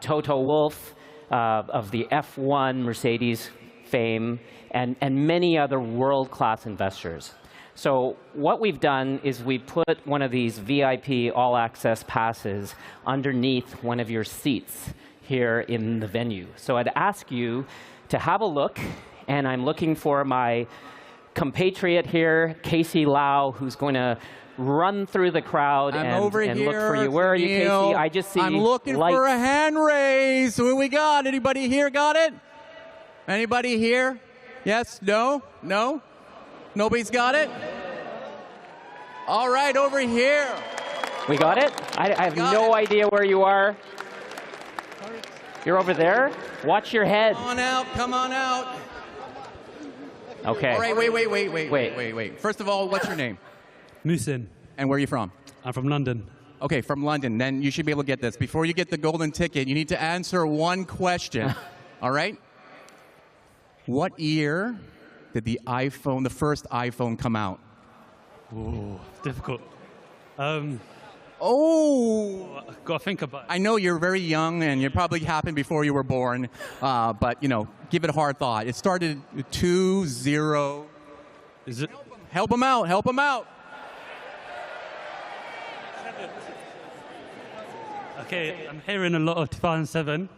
Toto Wolff, of the F1 Mercedes fame, and many other world-class investors. So what we've done is we put one of these VIP all-access passes underneath one of your seats here in the venue. So I'd ask you to have a look, and I'm looking for my compatriot here, Casey Lau, who's going to run through the crowd and look for you. Where are you, Casey? I just see I'm looking lights. for a hand raise. Who we got? Anybody here got it? Anybody here? Yes? No? No? Nobody's got it? All right, over here. We got it? I have no idea where you are. You're over there? Watch your head. Come on out. Come on out. Okay. All right, wait. First of all, what's your name? Musin. And where are you from? I'm from London. Okay, from London. Then you should be able to get this. Before you get the golden ticket, you need to answer one question. All right? What year did the first iPhone come out? Ooh, difficult. Oh! Got to think about it. I know you're very young, and it probably happened before you were born, but, you know, give it a hard thought. It started 2-0. Is it? Help him out. Help him out. Okay, I'm hearing a lot of 2007.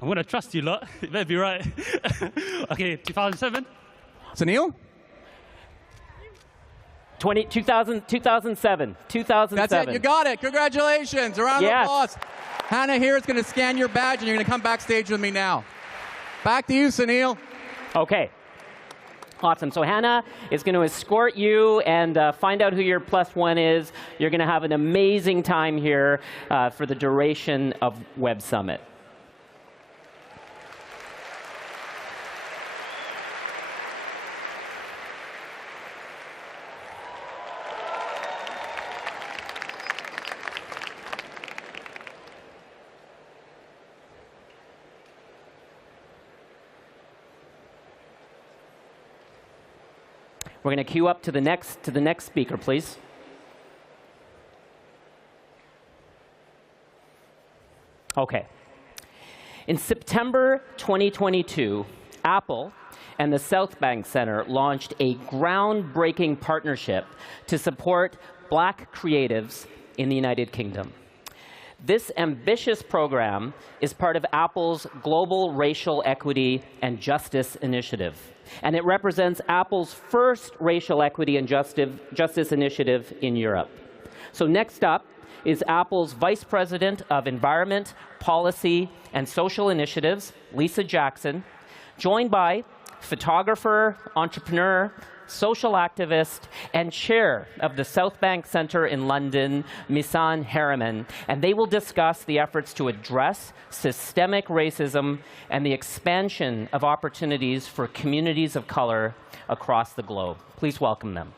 I'm going to trust you lot. You better be right. Okay, 2007. Sunil? 2007. 2007. That's it. You got it. Congratulations. A round of applause. Hannah here is going to scan your badge, and you're going to come backstage with me now. Back to you, Sunil. Okay. Awesome. So Hannah is going to escort you and find out who your +1 is. You're going to have an amazing time here for the duration of Web Summit. We're going to queue up to the next speaker, please. Okay. In September 2022, Apple and the South Bank Center launched a groundbreaking partnership to support Black creatives in the United Kingdom. This ambitious program is part of Apple's Global Racial Equity and Justice Initiative, and it represents Apple's first racial equity and justice initiative in Europe. So next up is Apple's Vice President of Environment, Policy, and Social Initiatives, Lisa Jackson, joined by photographer, entrepreneur, social activist, and chair of the South Bank Center in London, Misan Harriman, and they will discuss the efforts to address systemic racism and the expansion of opportunities for communities of color across the globe. Please welcome them.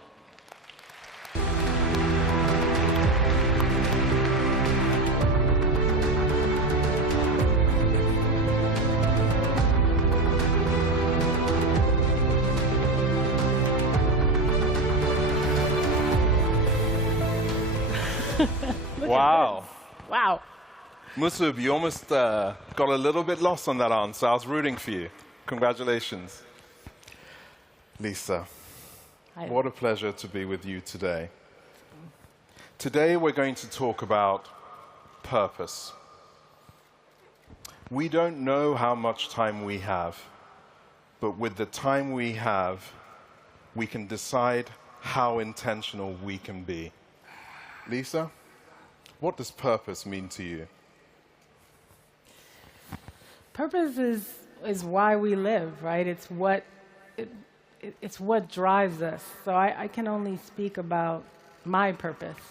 Wow. Wow. Musub, you almost got a little bit lost on that answer. I was rooting for you. Congratulations. Lisa, what a pleasure to be with you today. Today we're going to talk about purpose. We don't know how much time we have, but with the time we have, we can decide how intentional we can be. Lisa, what does purpose mean to you? Purpose is why we live, right? It's what drives us. So I can only speak about my purpose.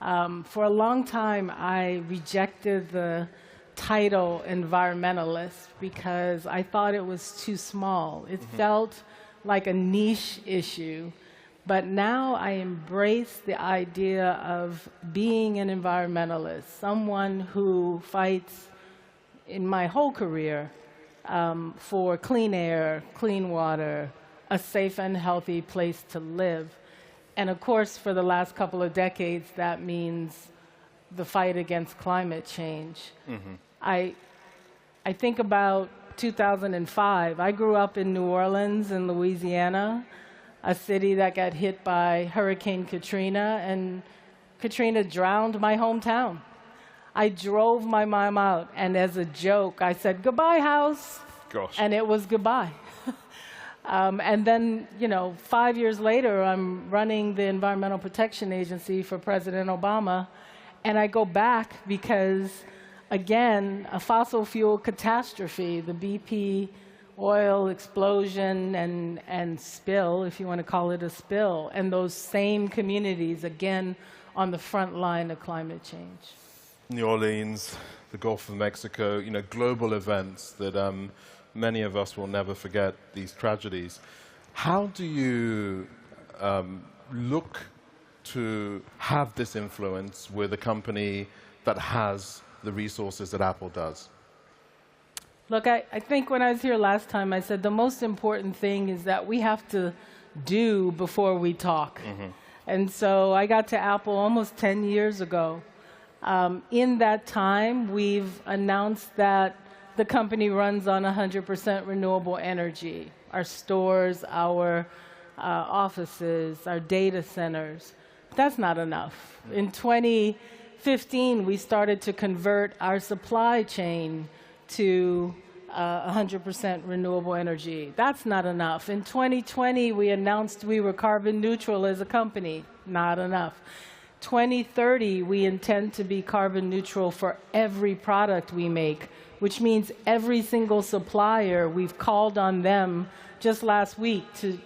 For a long time, I rejected the title environmentalist because I thought it was too small. It felt like a niche issue. But now I embrace the idea of being an environmentalist, someone who fights in my whole career for clean air, clean water, a safe and healthy place to live. And of course, for the last couple of decades, that means the fight against climate change. I think about 2005. I grew up in New Orleans in Louisiana, a city that got hit by Hurricane Katrina, and Katrina drowned my hometown. I drove my mom out, and as a joke, I said, "Goodbye, house." Gosh. And it was goodbye. And then, 5 years later, I'm running the Environmental Protection Agency for President Obama, and I go back because, again, a fossil fuel catastrophe, the BP oil explosion and spill, if you want to call it a spill, and those same communities, again, on the front line of climate change. New Orleans, the Gulf of Mexico, global events that many of us will never forget, these tragedies. How do you look to have this influence with a company that has the resources that Apple does? Look, I think when I was here last time, I said the most important thing is that we have to do before we talk. Mm-hmm. And so I got to Apple almost 10 years ago. In that time, we've announced that the company runs on 100% renewable energy. Our stores, our offices, our data centers. That's not enough. In 2015, we started to convert our supply chain to 100% renewable energy. That's not enough. In 2020, we announced we were carbon neutral as a company. Not enough. 2030, we intend to be carbon neutral for every product we make, which means every single supplier, we've called on them just last week to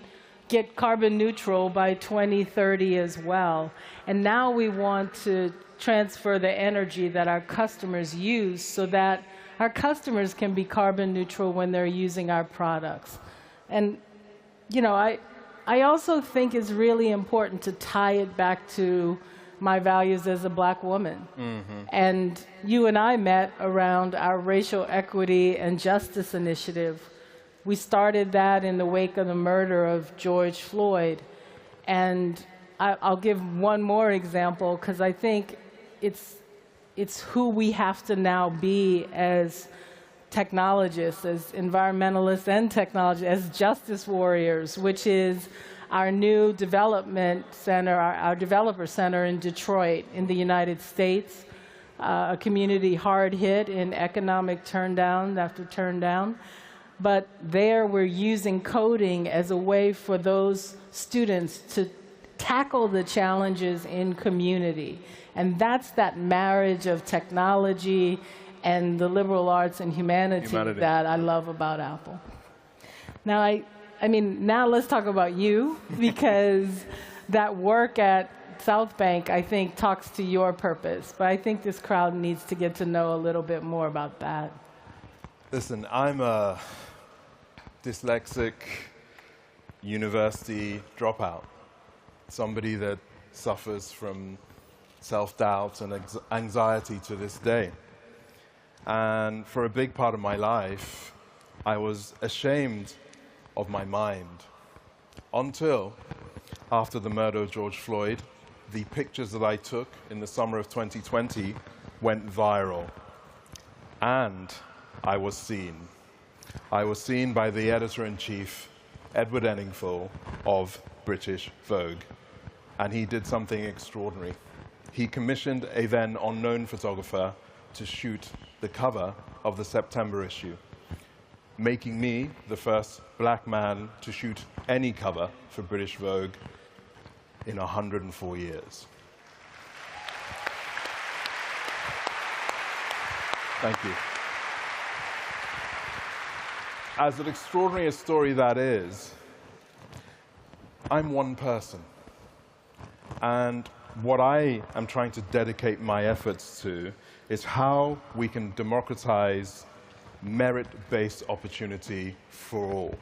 get carbon neutral by 2030 as well. And now we want to transfer the energy that our customers use so that our customers can be carbon neutral when they're using our products. And, I also think it's really important to tie it back to my values as a black woman. Mm-hmm. And you and I met around our racial equity and justice initiative. We started that in the wake of the murder of George Floyd. And I'll give one more example, because I think it's who we have to now be as technologists, as environmentalists and technologists, as justice warriors, which is our new development center, our developer center in Detroit in the United States, a community hard hit in economic turndown after turndown. But there we're using coding as a way for those students to tackle the challenges in community. And that's that marriage of technology and the liberal arts and humanity that I love about Apple. Now, now let's talk about you, because that work at South Bank, I think, talks to your purpose. But I think this crowd needs to get to know a little bit more about that. Listen, I'm a dyslexic university dropout, somebody that suffers from self-doubt and anxiety to this day. And for a big part of my life, I was ashamed of my mind, until after the murder of George Floyd, the pictures that I took in the summer of 2020 went viral. And I was seen. I was seen by the editor-in-chief, Edward Enninful, of British Vogue. And he did something extraordinary. He commissioned a then unknown photographer to shoot the cover of the September issue, making me the first black man to shoot any cover for British Vogue in 104 years. Thank you. As an extraordinary a story that is, I'm one person. And what I am trying to dedicate my efforts to is how we can democratize merit-based opportunity for all.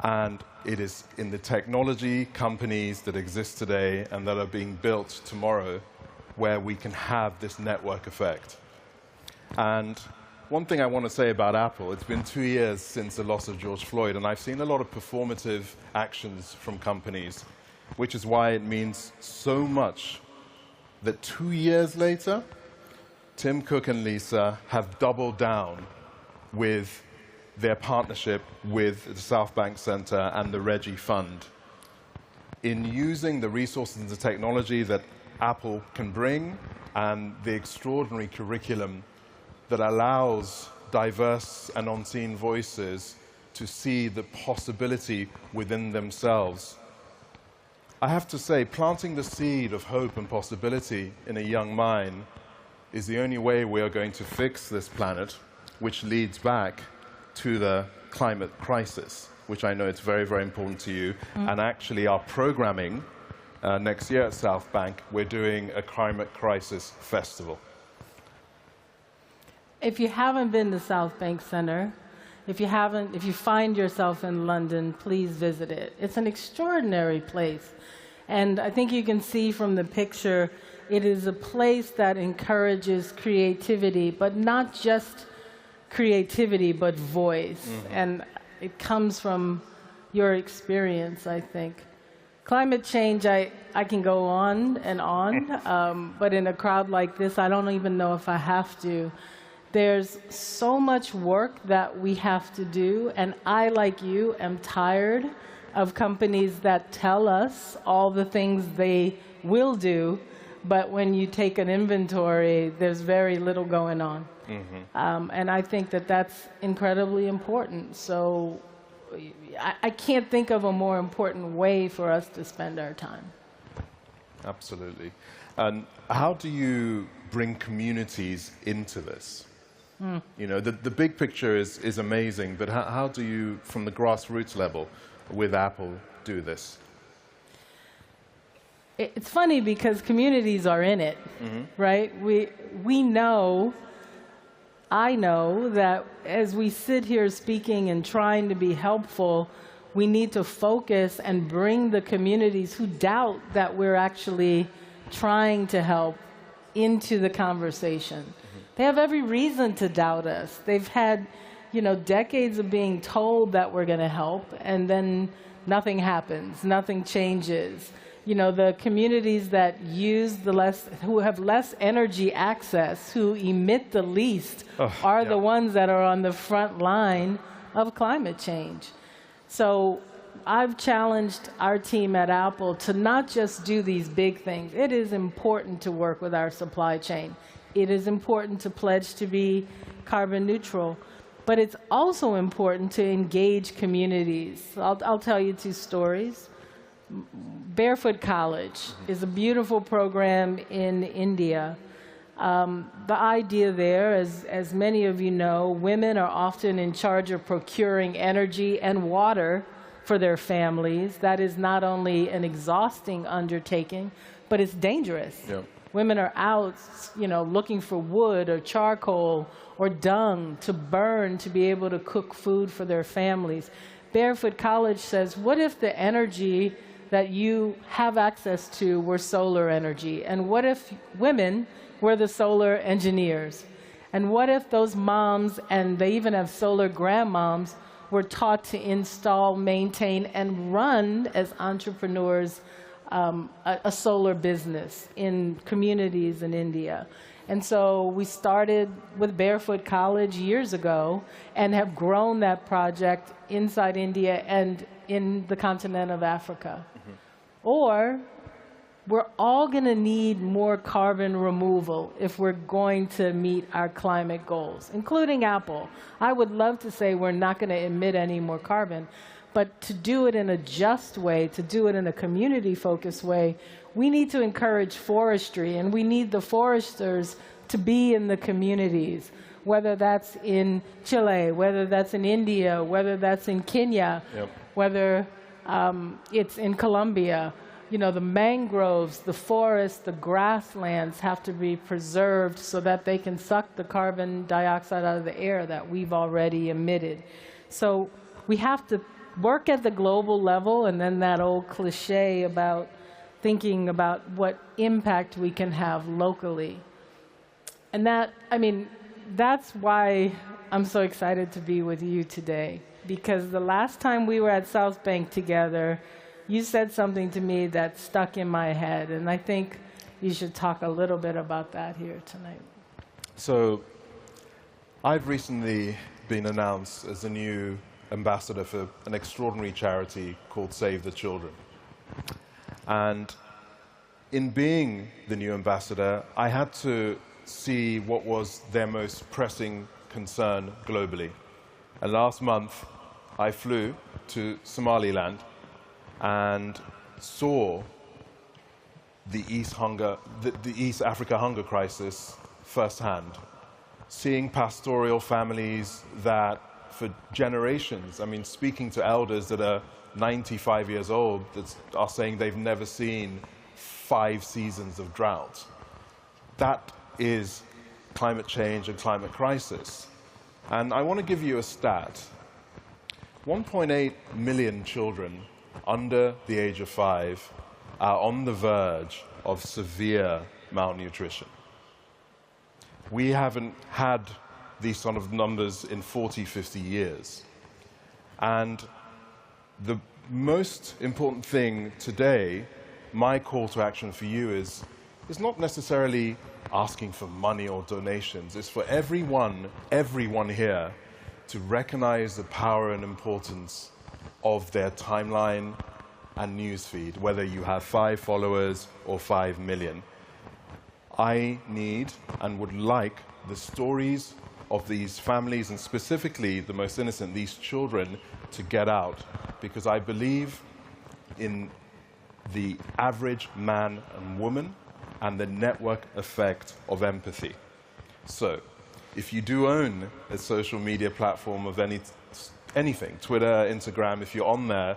And it is in the technology companies that exist today and that are being built tomorrow where we can have this network effect. And one thing I want to say about Apple, it's been 2 years since the loss of George Floyd, and I've seen a lot of performative actions from companies, which is why it means so much that 2 years later, Tim Cook and Lisa have doubled down with their partnership with the South Bank Center and the Reggie Fund. In using the resources and the technology that Apple can bring and the extraordinary curriculum that allows diverse and unseen voices to see the possibility within themselves. I have to say, planting the seed of hope and possibility in a young mind is the only way we are going to fix this planet, which leads back to the climate crisis, which I know it's very, very important to you. And actually, our programming next year at South Bank, we're doing a climate crisis festival. If you haven't been to South Bank Center, if you find yourself in London, please visit it. It's an extraordinary place. And I think you can see from the picture, it is a place that encourages creativity, but not just creativity, but voice. And it comes from your experience, I think. Climate change, I can go on and on, but in a crowd like this, I don't even know if I have to. There's so much work that we have to do, and I, like you, am tired of companies that tell us all the things they will do, but when you take an inventory, there's very little going on. And I think that that's incredibly important. So I can't think of a more important way for us to spend our time. Absolutely. And how do you bring communities into this? You know, the big picture is amazing, but how do you, from the grassroots level, with Apple, do this? It's funny because communities are in it, right? We know, I know that as we sit here speaking and trying to be helpful, we need to focus and bring the communities who doubt that we're actually trying to help into the conversation. They have every reason to doubt us. They've had, you know, decades of being told that we're going to help, and then nothing happens, nothing changes. You know, the communities that use who have less energy access, who emit the least, are the ones that are on the front line of climate change. So I've challenged our team at Apple to not just do these big things. It is important to work with our supply chain. It is important to pledge to be carbon neutral. But it's also important to engage communities. I'll tell you two stories. Barefoot College is a beautiful program in India. The idea there, as many of you know, women are often in charge of procuring energy and water for their families. That is not only an exhausting undertaking, but it's dangerous. Yep. Women are out, you know, looking for wood or charcoal or dung to burn to be able to cook food for their families. Barefoot College says, what if the energy that you have access to were solar energy? And what if women were the solar engineers? And what if those moms, and they even have solar grandmoms, were taught to install, maintain, and run as entrepreneurs a solar business in communities in India? And so we started with Barefoot College years ago and have grown that project inside India and in the continent of Africa. Or we're all going to need more carbon removal if we're going to meet our climate goals, including Apple. I would love to say we're not going to emit any more carbon, but to do it in a just way, to do it in a community-focused way, we need to encourage forestry, and we need the foresters to be in the communities, whether that's in Chile, whether that's in India, whether that's in Kenya, whether it's in Colombia. You know, the mangroves, the forests, the grasslands have to be preserved so that they can suck the carbon dioxide out of the air that we've already emitted. So we have to work at the global level, and then that old cliche about thinking about what impact we can have locally. And that, I mean, that's why I'm so excited to be with you today, because the last time we were at South Bank together, you said something to me that stuck in my head, and I think you should talk a little bit about that here tonight. So I've recently been announced as the new ambassador for an extraordinary charity called Save the Children. And in being the new ambassador, I had to see what was their most pressing concern globally. And last month, I flew to Somaliland and saw the East Africa hunger crisis firsthand, seeing pastoral families that for generations, I mean, speaking to elders that are 95 years old that are saying they've never seen 5 seasons of drought. That is climate change and climate crisis. And I want to give you a stat. 1.8 million children under the age of 5 are on the verge of severe malnutrition. We haven't had these sort of numbers in 40, 50 years. And the most important thing today, my call to action for you is not necessarily asking for money or donations. It's for everyone here to recognize the power and importance of their timeline and newsfeed, whether you have 5 followers or 5 million. I need and would like the stories of these families, and specifically the most innocent, these children, to get out, because I believe in the average man and woman and the network effect of empathy. So, if you do own a social media platform of anything, Twitter, Instagram, if you're on there,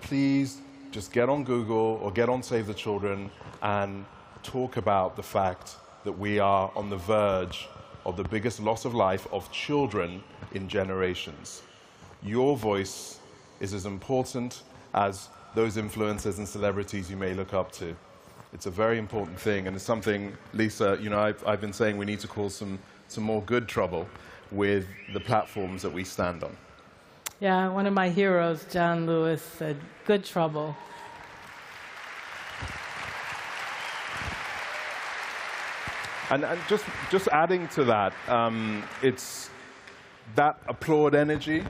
please just get on Google or get on Save the Children and talk about the fact that we are on the verge of the biggest loss of life of children in generations. Your voice is as important as those influencers and celebrities you may look up to. It's a very important thing, and it's something, Lisa, you know, I've been saying we need to cause some more good trouble with the platforms that we stand on. Yeah, one of my heroes, John Lewis, said, good trouble. And just adding to that, it's that applaud energy,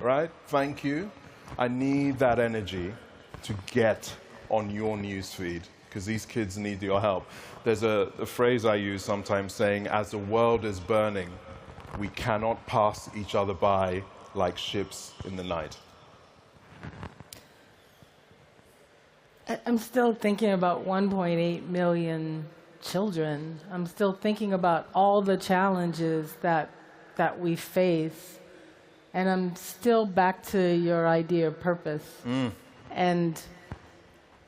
right? Thank you. I need that energy to get on your newsfeed, because these kids need your help. There's a phrase I use sometimes saying, as the world is burning, we cannot pass each other by like ships in the night. I'm still thinking about 1.8 million children. I'm still thinking about all the challenges that we face. And I'm still back to your idea of purpose. And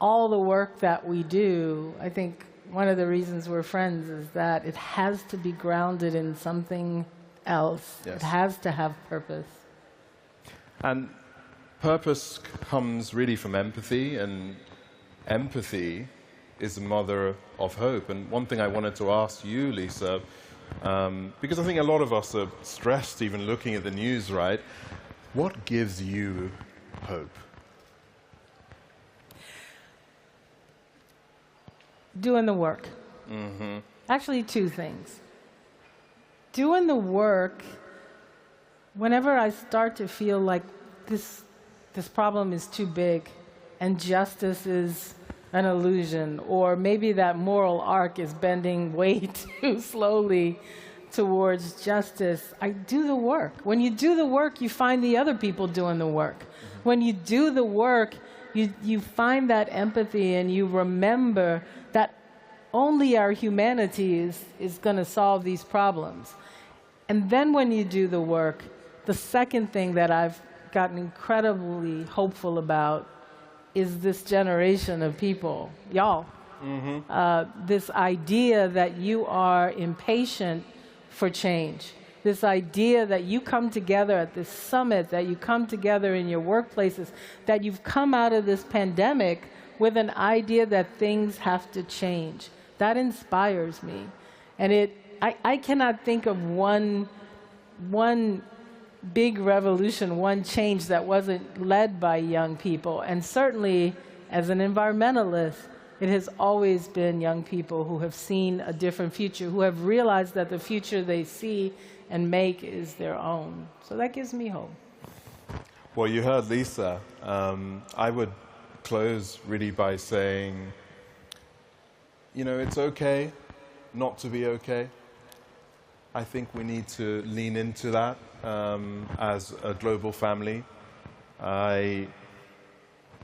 all the work that we do, I think one of the reasons we're friends is that it has to be grounded in something else. Yes. It has to have purpose. And purpose comes really from empathy, and empathy is the mother of hope. And one thing I wanted to ask you, Lisa, because I think a lot of us are stressed even looking at the news, right? What gives you hope? Doing the work. Actually, 2 things. Doing the work, whenever I start to feel like this problem is too big and justice is an illusion, or maybe that moral arc is bending way too slowly towards justice, I do the work. When you do the work, you find the other people doing the work. When you do the work, you find that empathy, and you remember that only our humanity is going to solve these problems. And then when you do the work, the second thing that I've gotten incredibly hopeful about is this generation of people, y'all. This idea that you are impatient for change. This idea that you come together at this summit, that you come together in your workplaces, that you've come out of this pandemic with an idea that things have to change. That inspires me. And I cannot think of one big revolution, one change that wasn't led by young people. And certainly, as an environmentalist, it has always been young people who have seen a different future, who have realized that the future they see and make is their own. So that gives me hope. Well, you heard Lisa. I would close really by saying, you know, it's okay not to be okay. I think we need to lean into that as a global family. I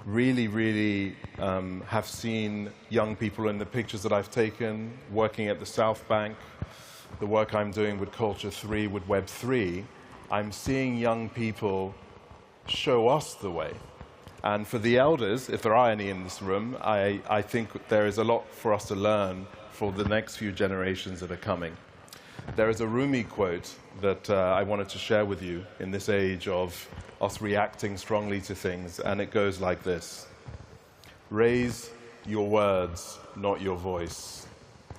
really have seen young people in the pictures that I've taken, working at the South Bank, the work I'm doing with Culture 3, with Web 3. I'm seeing young people show us the way. And for the elders, if there are any in this room, I think there is a lot for us to learn for the next few generations that are coming. There is a Rumi quote that I wanted to share with you in this age of us reacting strongly to things, and it goes like this: raise your words, not your voice.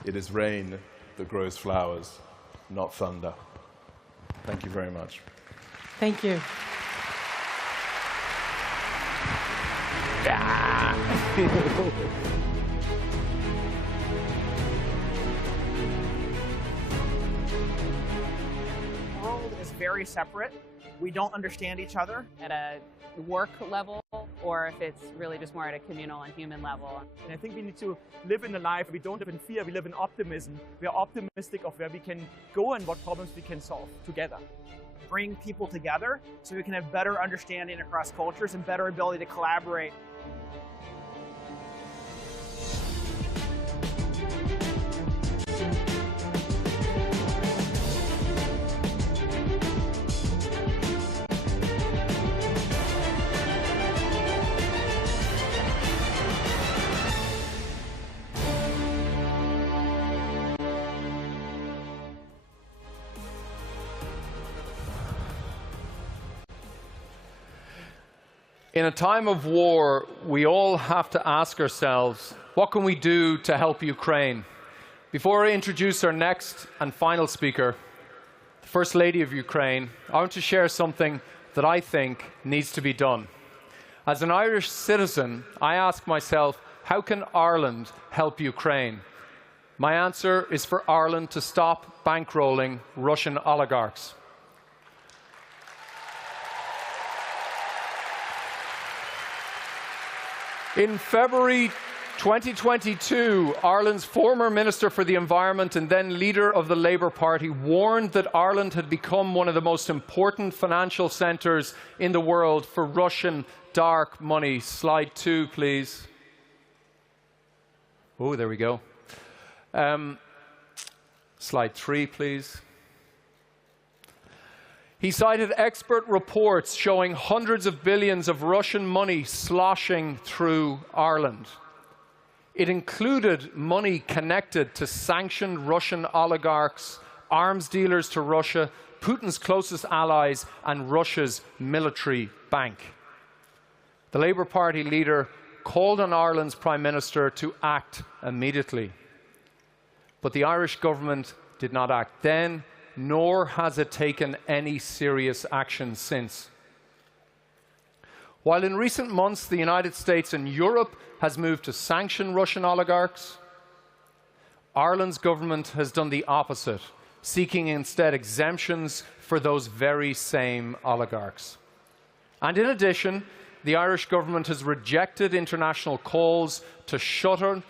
It is rain that grows flowers, not thunder. Thank you very much. Thank you. Very separate. We don't understand each other. At a work level, or if it's really just more at a communal and human level. And I think we need to live in a life we don't live in fear, we live in optimism. We are optimistic of where we can go and what problems we can solve together. Bring people together so we can have better understanding across cultures and better ability to collaborate. In a time of war, we all have to ask ourselves, what can we do to help Ukraine? Before I introduce our next and final speaker, the First Lady of Ukraine, I want to share something that I think needs to be done. As an Irish citizen, I ask myself, how can Ireland help Ukraine? My answer is for Ireland to stop bankrolling Russian oligarchs. In February 2022, Ireland's former Minister for the Environment and then leader of the Labour Party warned that Ireland had become one of the most important financial centres in the world for Russian dark money. Slide 2, please. Oh, there we go. Slide 3, please. He cited expert reports showing hundreds of billions of Russian money sloshing through Ireland. It included money connected to sanctioned Russian oligarchs, arms dealers to Russia, Putin's closest allies, and Russia's military bank. The Labour Party leader called on Ireland's Prime Minister to act immediately. But the Irish government did not act then, nor has it taken any serious action since. While in recent months the United States and Europe has moved to sanction Russian oligarchs, Ireland's government has done the opposite, seeking instead exemptions for those very same oligarchs. And in addition, the Irish government has rejected international calls to shutter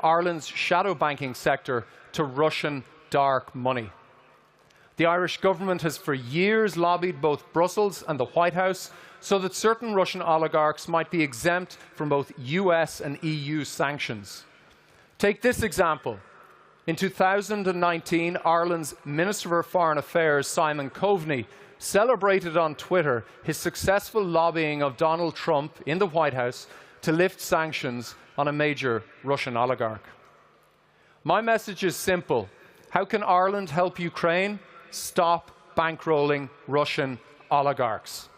Ireland's shadow banking sector to Russian dark money. The Irish government has for years lobbied both Brussels and the White House so that certain Russian oligarchs might be exempt from both US and EU sanctions. Take this example. In 2019, Ireland's Minister for Foreign Affairs, Simon Coveney, celebrated on Twitter his successful lobbying of Donald Trump in the White House to lift sanctions on a major Russian oligarch. My message is simple. How can Ireland help Ukraine? Stop bankrolling Russian oligarchs.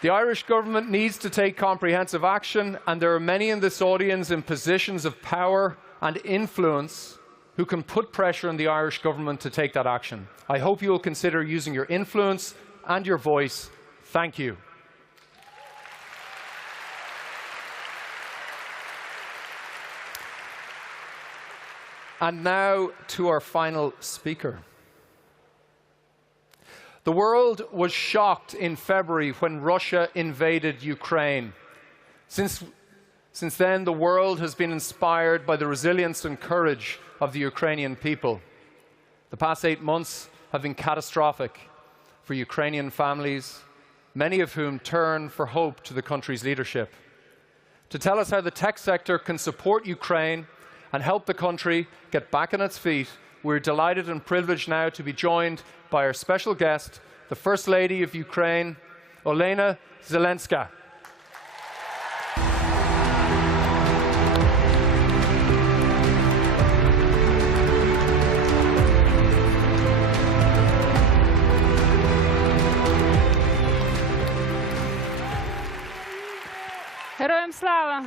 The Irish government needs to take comprehensive action, and there are many in this audience in positions of power and influence who can put pressure on the Irish government to take that action. I hope you will consider using your influence and your voice. Thank you. And now to our final speaker. The world was shocked in February when Russia invaded Ukraine. Since then, the world has been inspired by the resilience and courage of the Ukrainian people. The past 8 months have been catastrophic for Ukrainian families, many of whom turn for hope to the country's leadership. To tell us how the tech sector can support Ukraine and help the country get back on its feet, we're delighted and privileged now to be joined by our special guest, the First Lady of Ukraine, Olena Zelenska. Героям слава!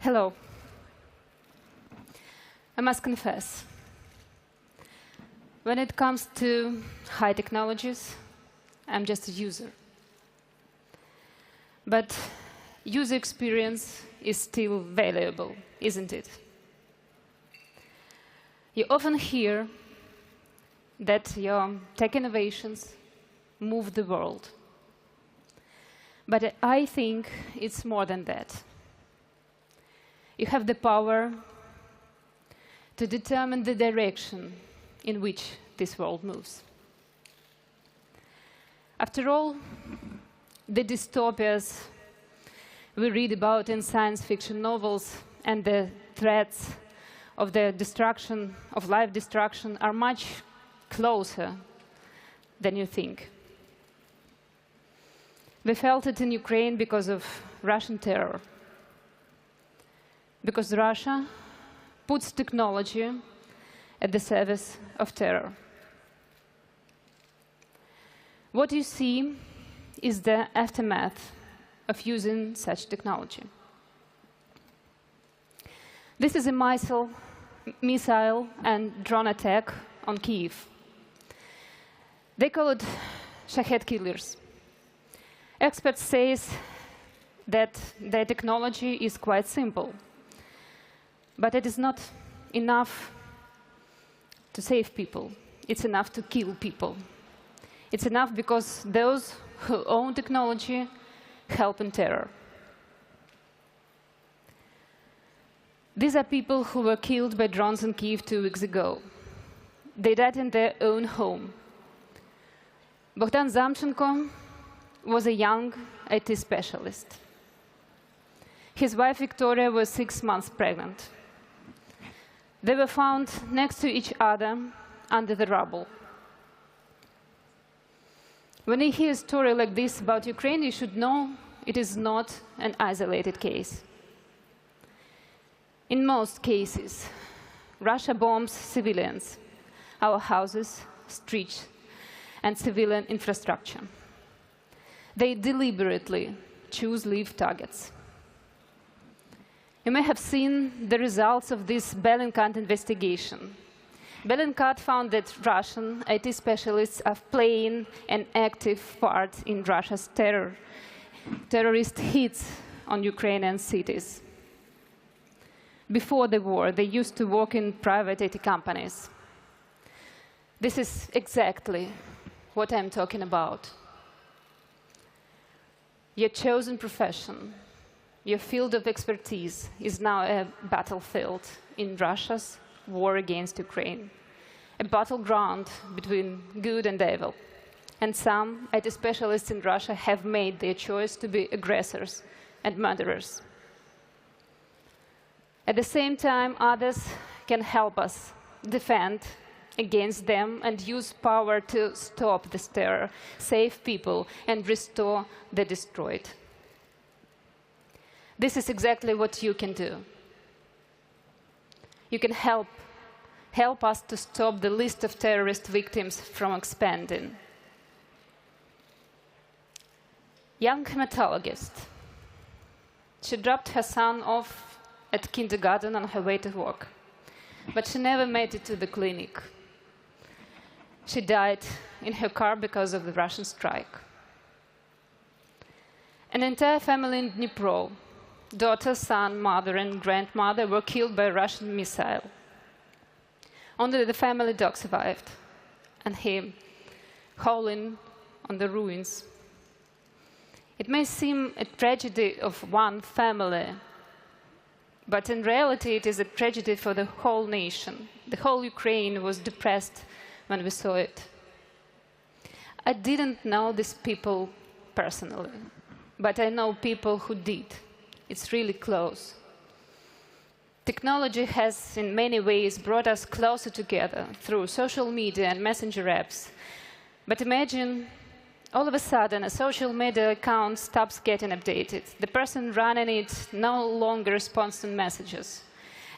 Hello. I must confess, when it comes to high technologies, I'm just a user. But user experience is still valuable, isn't it? You often hear that your tech innovations move the world. But I think it's more than that. You have the power to determine the direction in which this world moves. Of all, the dystopias we read about in science fiction novels and the threats of the destruction, of life destruction, are much closer than you think. We felt it in Ukraine because of Russian terror. Because Russia puts technology at the service of terror. What you see is the aftermath of using such technology. This is a missile and drone attack on Kyiv. They call it Shahed killers. Experts say that the technology is quite simple, but it is not enough to save people. It's enough to kill people. It's enough because those who own technology help in terror. These are people who were killed by drones in Kyiv 2 weeks ago. They died in their own home. Bogdan Zamchenko was a young IT specialist. His wife, Victoria, was 6 months pregnant. They were found next to each other under the rubble. When you hear a story like this about Ukraine, you should know it is not an isolated case. In most cases, Russia bombs civilians, our houses, streets, and civilian infrastructure. They deliberately choose live targets. You may have seen the results of this Bellingcat investigation. Bellingcat found that Russian IT specialists are playing an active part in Russia's terrorist hits on Ukrainian cities. Before the war, they used to work in private IT companies. This is exactly what I'm talking about. Your chosen profession, your field of expertise is now a battlefield in Russia's war against Ukraine, a battleground between good and evil. And some IT specialists in Russia have made their choice to be aggressors and murderers. At the same time, others can help us defend against them and use power to stop this terror, save people, and restore the destroyed. This is exactly what you can do. You can help us to stop the list of terrorist victims from expanding. Young hematologist She dropped her son off at kindergarten on her way to work, but she never made it to the clinic. She died in her car because of the Russian strike. An entire family in Dnipro, daughter, son, mother, and grandmother, were killed by a Russian missile. Only the family dog survived, and him, howling on the ruins. It may seem a tragedy of one family, but in reality it is a tragedy for the whole nation. The whole Ukraine was depressed when we saw it. I didn't know these people personally, but I know people who did. It's really close. Technology has in many ways brought us closer together through social media and messenger apps. But imagine all of a sudden a social media account stops getting updated. The person running it no longer responds to messages.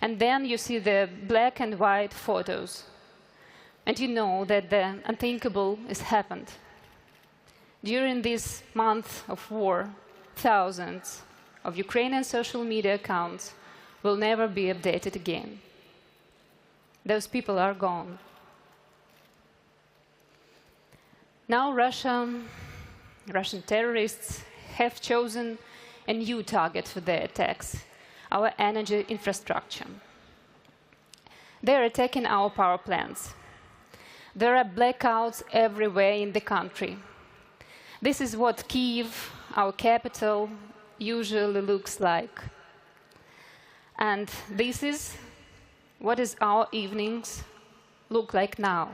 And then you see the black and white photos. And you know that the unthinkable has happened. During this month of war, thousands of Ukrainian social media accounts will never be updated again. Those people are gone. Now Russian terrorists have chosen a new target for their attacks, our energy infrastructure. They are attacking our power plants. There are blackouts everywhere in the country. This is what Kyiv, our capital, usually looks like. And this is what our evenings look like now.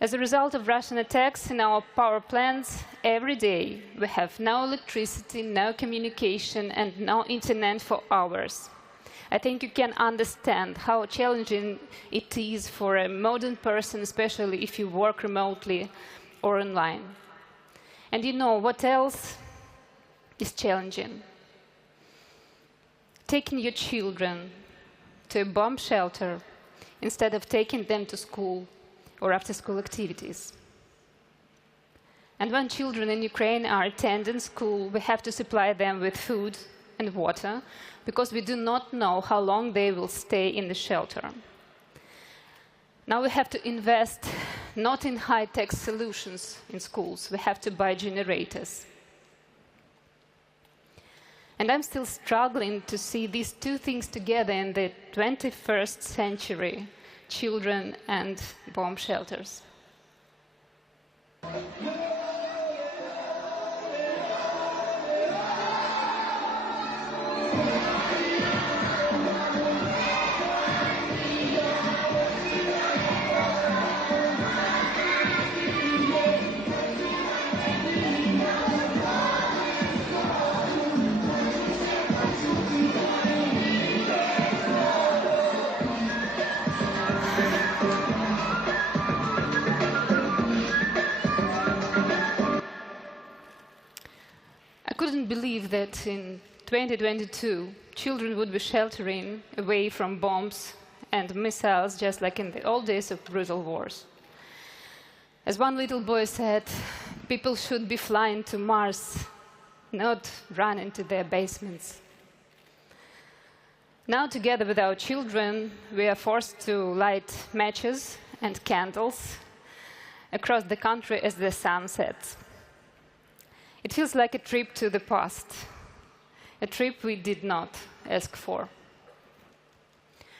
As a result of Russian attacks in our power plants, every day we have no electricity, no communication, and no internet for hours. I think you can understand how challenging it is for a modern person, especially if you work remotely or online. And you know what else is challenging? Taking your children to a bomb shelter instead of taking them to school or after-school activities. And when children in Ukraine are attending school, we have to supply them with food and water because we do not know how long they will stay in the shelter. Now we have to invest not in high-tech solutions in schools. We have to buy generators. And I'm still struggling to see these two things together in the 21st century, children and bomb shelters. I couldn't believe that in 2022, children would be sheltering away from bombs and missiles, just like in the old days of brutal wars. As one little boy said, people should be flying to Mars, not run into their basements. Now, together with our children, we are forced to light matches and candles across the country as the sun sets. It feels like a trip to the past, a trip we did not ask for.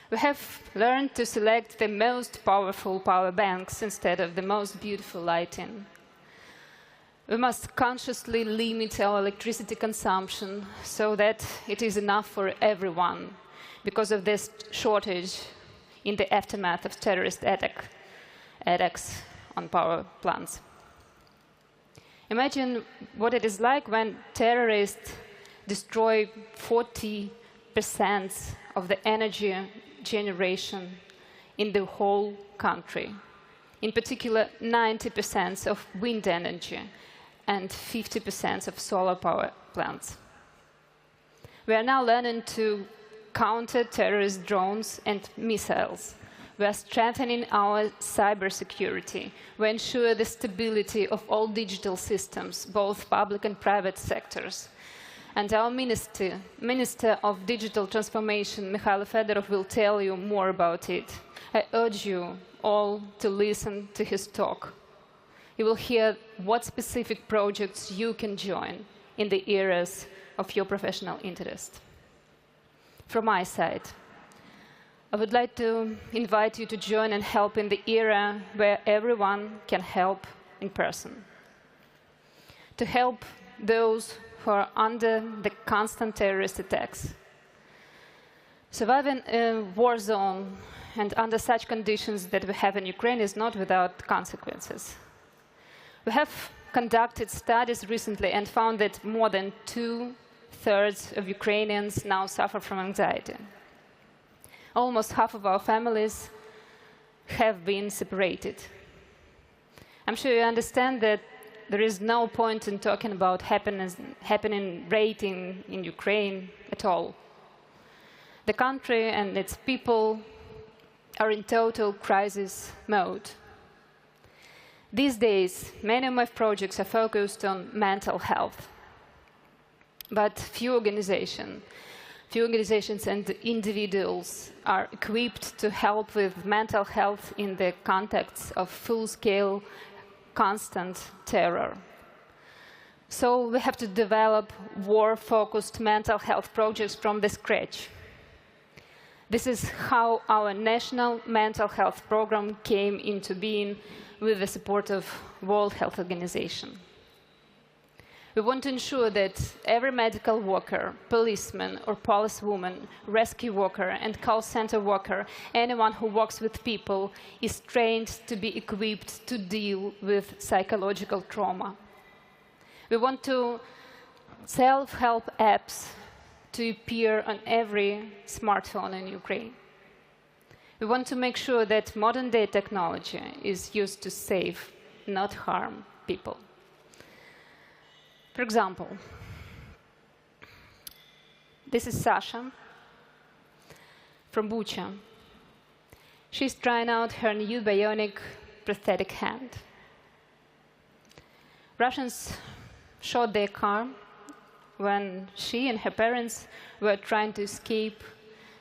We have learned to select the most powerful power banks instead of the most beautiful lighting. We must consciously limit our electricity consumption so that it is enough for everyone because of this shortage in the aftermath of terrorist attacks on power plants. Imagine what it is like when terrorists destroy 40% of the energy generation in the whole country. In particular, 90% of wind energy and 50% of solar power plants. We are now learning to counter terrorist drones and missiles. We are strengthening our cybersecurity. We ensure the stability of all digital systems, both public and private sectors. And our Minister of Digital Transformation, Mikhail Fedorov, will tell you more about it. I urge you all to listen to his talk. You will hear what specific projects you can join in the areas of your professional interest. From my side, I would like to invite you to join and help in the era where everyone can help in person. To help those who are under the constant terrorist attacks. Surviving a war zone and under such conditions that we have in Ukraine is not without consequences. We have conducted studies recently and found that more than 2/3 of Ukrainians now suffer from anxiety. Almost half of our families have been separated. I'm sure you understand that there is no point in talking about happening rating in Ukraine at all. The country and its people are in total crisis mode. These days, many of my projects are focused on mental health. But few organizations and individuals are equipped to help with mental health in the context of full-scale, constant terror. So we have to develop war-focused mental health projects from the scratch. This is how our national mental health program came into being with the support of World Health Organization. We want to ensure that every medical worker, policeman or policewoman, rescue worker and call center worker, anyone who works with people, is trained to be equipped to deal with psychological trauma. We want to self-help apps to appear on every smartphone in Ukraine. We want to make sure that modern-day technology is used to save, not harm people. For example, this is Sasha from Bucha. She's trying out her new bionic prosthetic hand. Russians shot their car when she and her parents were trying to escape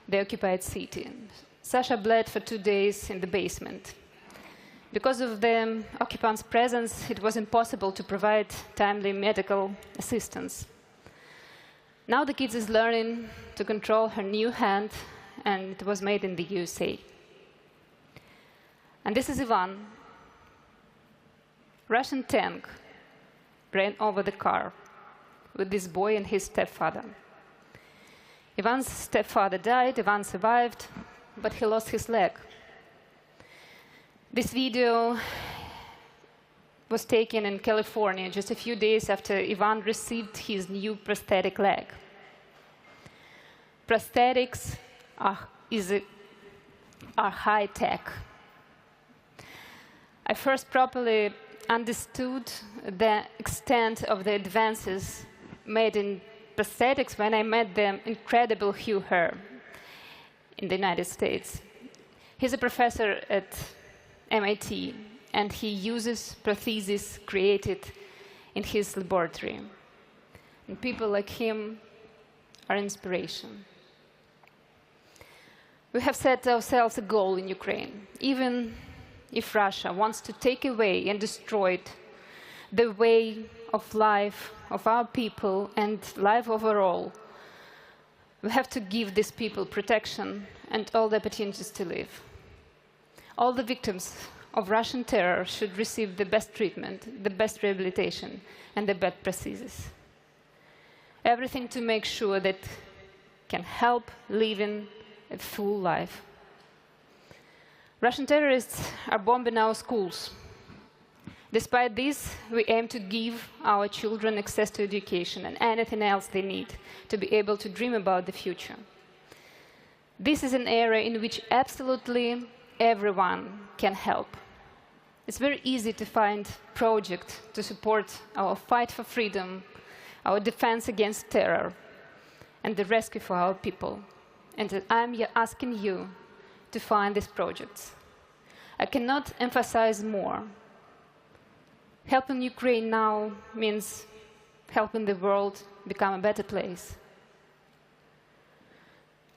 the occupied city. Sasha bled for 2 days in the basement. Because of the occupants' presence, it was impossible to provide timely medical assistance. Now the kid is learning to control her new hand, and it was made in the USA. And this is Ivan. Russian tank ran over the car with this boy and his stepfather. Ivan's stepfather died, Ivan survived, but he lost his leg. This video was taken in California just a few days after Ivan received his new prosthetic leg. Prosthetics are high-tech. I first properly understood the extent of the advances made in prosthetics when I met the incredible Hugh Herr in the United States. He's a professor at MIT, and he uses prostheses created in his laboratory. And people like him are inspiration. We have set ourselves a goal in Ukraine. Even if Russia wants to take away and destroy the way of life of our people and life overall, we have to give these people protection and all the opportunities to live. All the victims of Russian terror should receive the best treatment, the best rehabilitation, and the best prosthesis. Everything to make sure that can help living a full life. Russian terrorists are bombing our schools. Despite this, we aim to give our children access to education and anything else they need to be able to dream about the future. This is an area in which absolutely everyone can help. It's very easy to find projects to support our fight for freedom, our defense against terror, and the rescue for our people. And I'm asking you to find these projects. I cannot emphasize more. Helping Ukraine now means helping the world become a better place,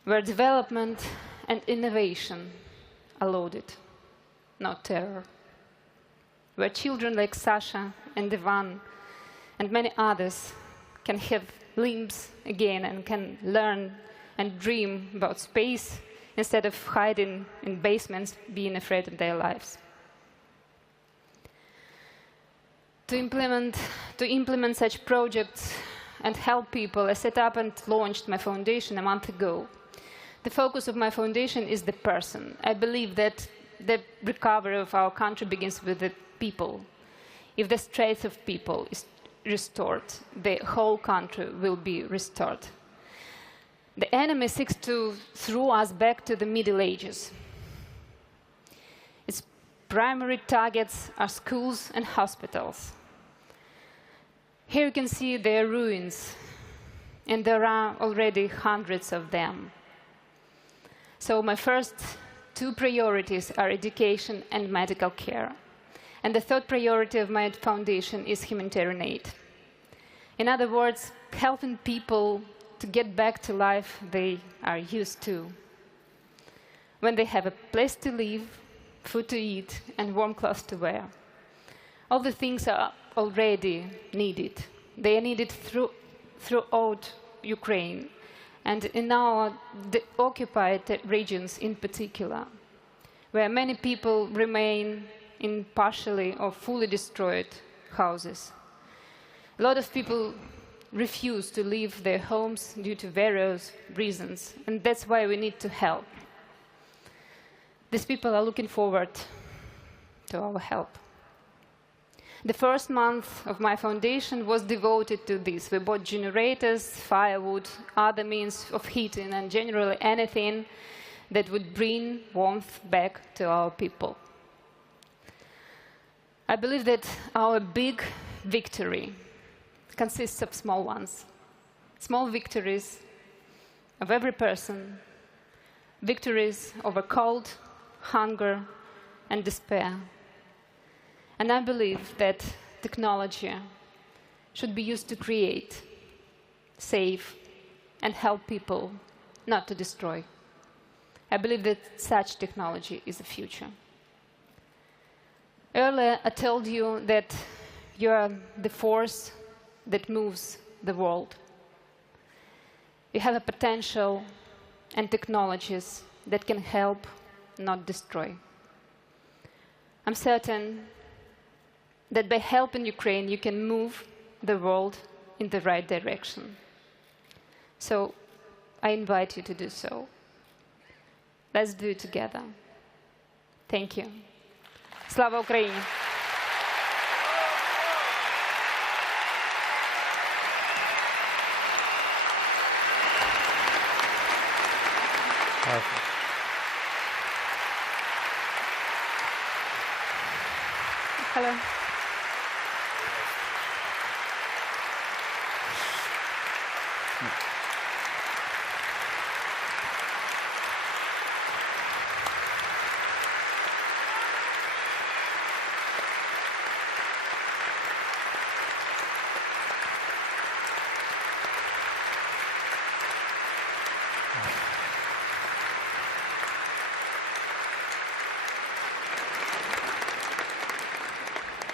where development and innovation are lauded, not terror, where children like Sasha and Ivan and many others can have limbs again and can learn and dream about space instead of hiding in basements, being afraid of their lives. To implement such projects and help people, I set up and launched my foundation a month ago. The focus of my foundation is the person. I believe that the recovery of our country begins with the people. If the strength of people is restored, the whole country will be restored. The enemy seeks to throw us back to the Middle Ages. Its primary targets are schools and hospitals. Here you can see their ruins, and there are already hundreds of them. So my first two priorities are education and medical care. And the third priority of my foundation is humanitarian aid. In other words, helping people to get back to life they are used to, when they have a place to live, food to eat, and warm clothes to wear. All the things are already needed. They are needed throughout Ukraine, and in our occupied regions in particular, where many people remain in partially or fully destroyed houses. A lot of people refuse to leave their homes due to various reasons, and that's why we need to help. These people are looking forward to our help. The first month of my foundation was devoted to this. We bought generators, firewood, other means of heating, and generally anything that would bring warmth back to our people. I believe that our big victory consists of small ones, small victories of every person, victories over cold, hunger, and despair. And I believe that technology should be used to create, save, and help people, not to destroy. I believe that such technology is the future. Earlier, I told you that you are the force that moves the world. You have a potential and technologies that can help, not destroy. I'm certain that by helping Ukraine, you can move the world in the right direction. So I invite you to do so. Let's do it together. Thank you. Slava Ukraini! Hello.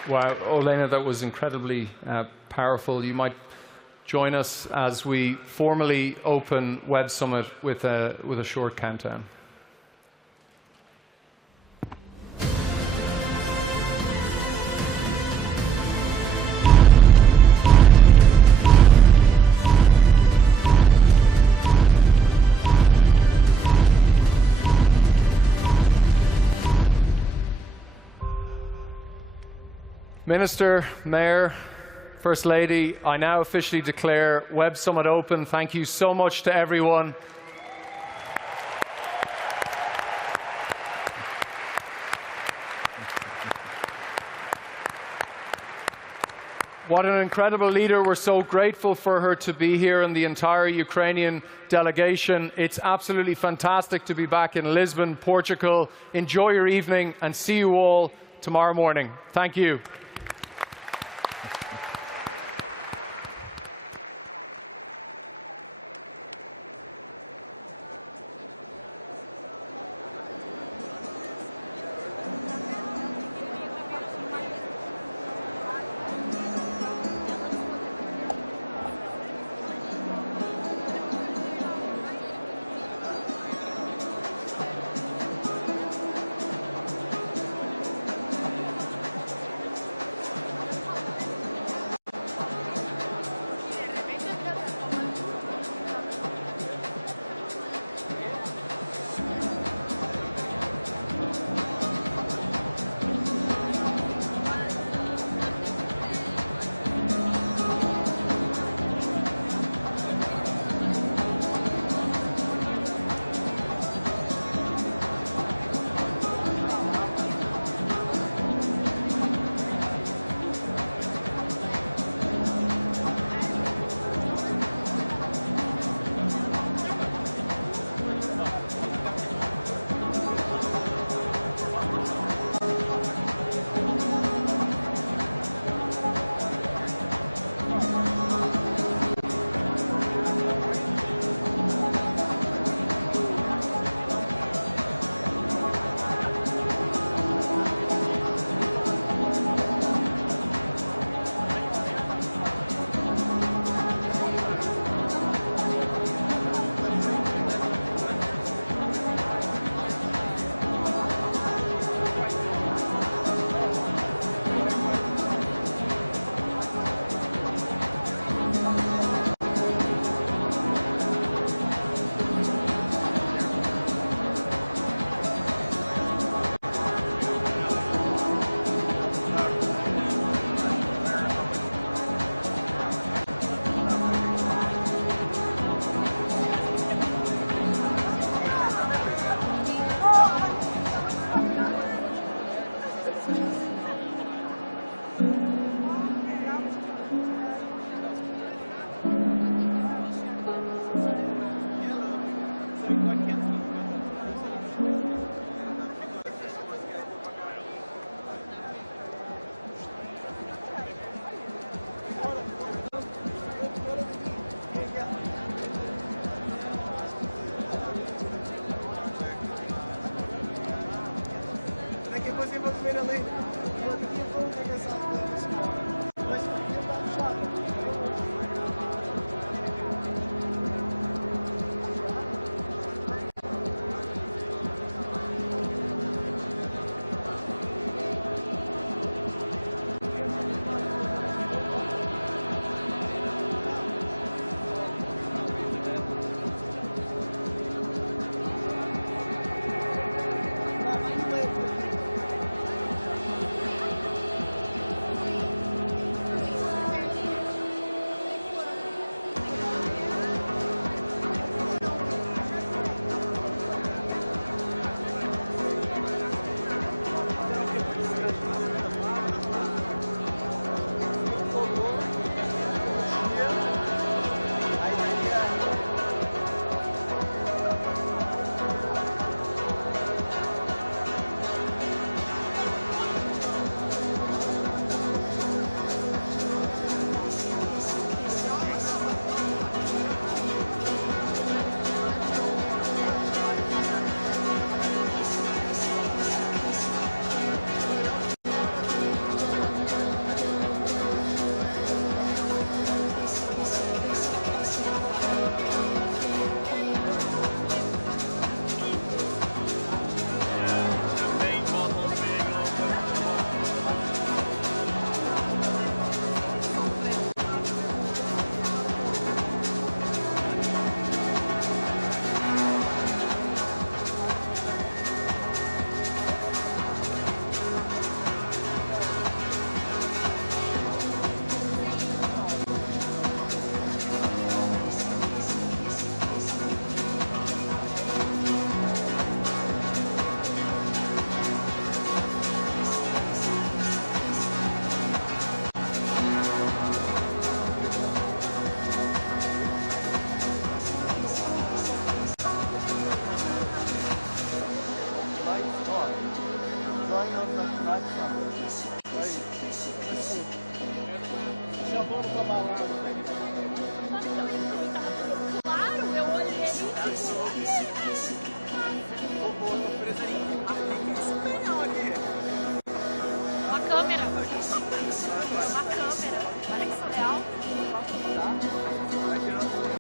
Wow, Olena, that was incredibly powerful. You might join us as we formally open Web Summit with a short countdown. Minister, Mayor, First Lady, I now officially declare Web Summit open. Thank you so much to everyone. What an incredible leader. We're so grateful for her to be here and the entire Ukrainian delegation. It's absolutely fantastic to be back in Lisbon, Portugal. Enjoy your evening and see you all tomorrow morning. Thank you. Claro, eu olhei. Uma câmera. Uma câmera. Olha que surreal.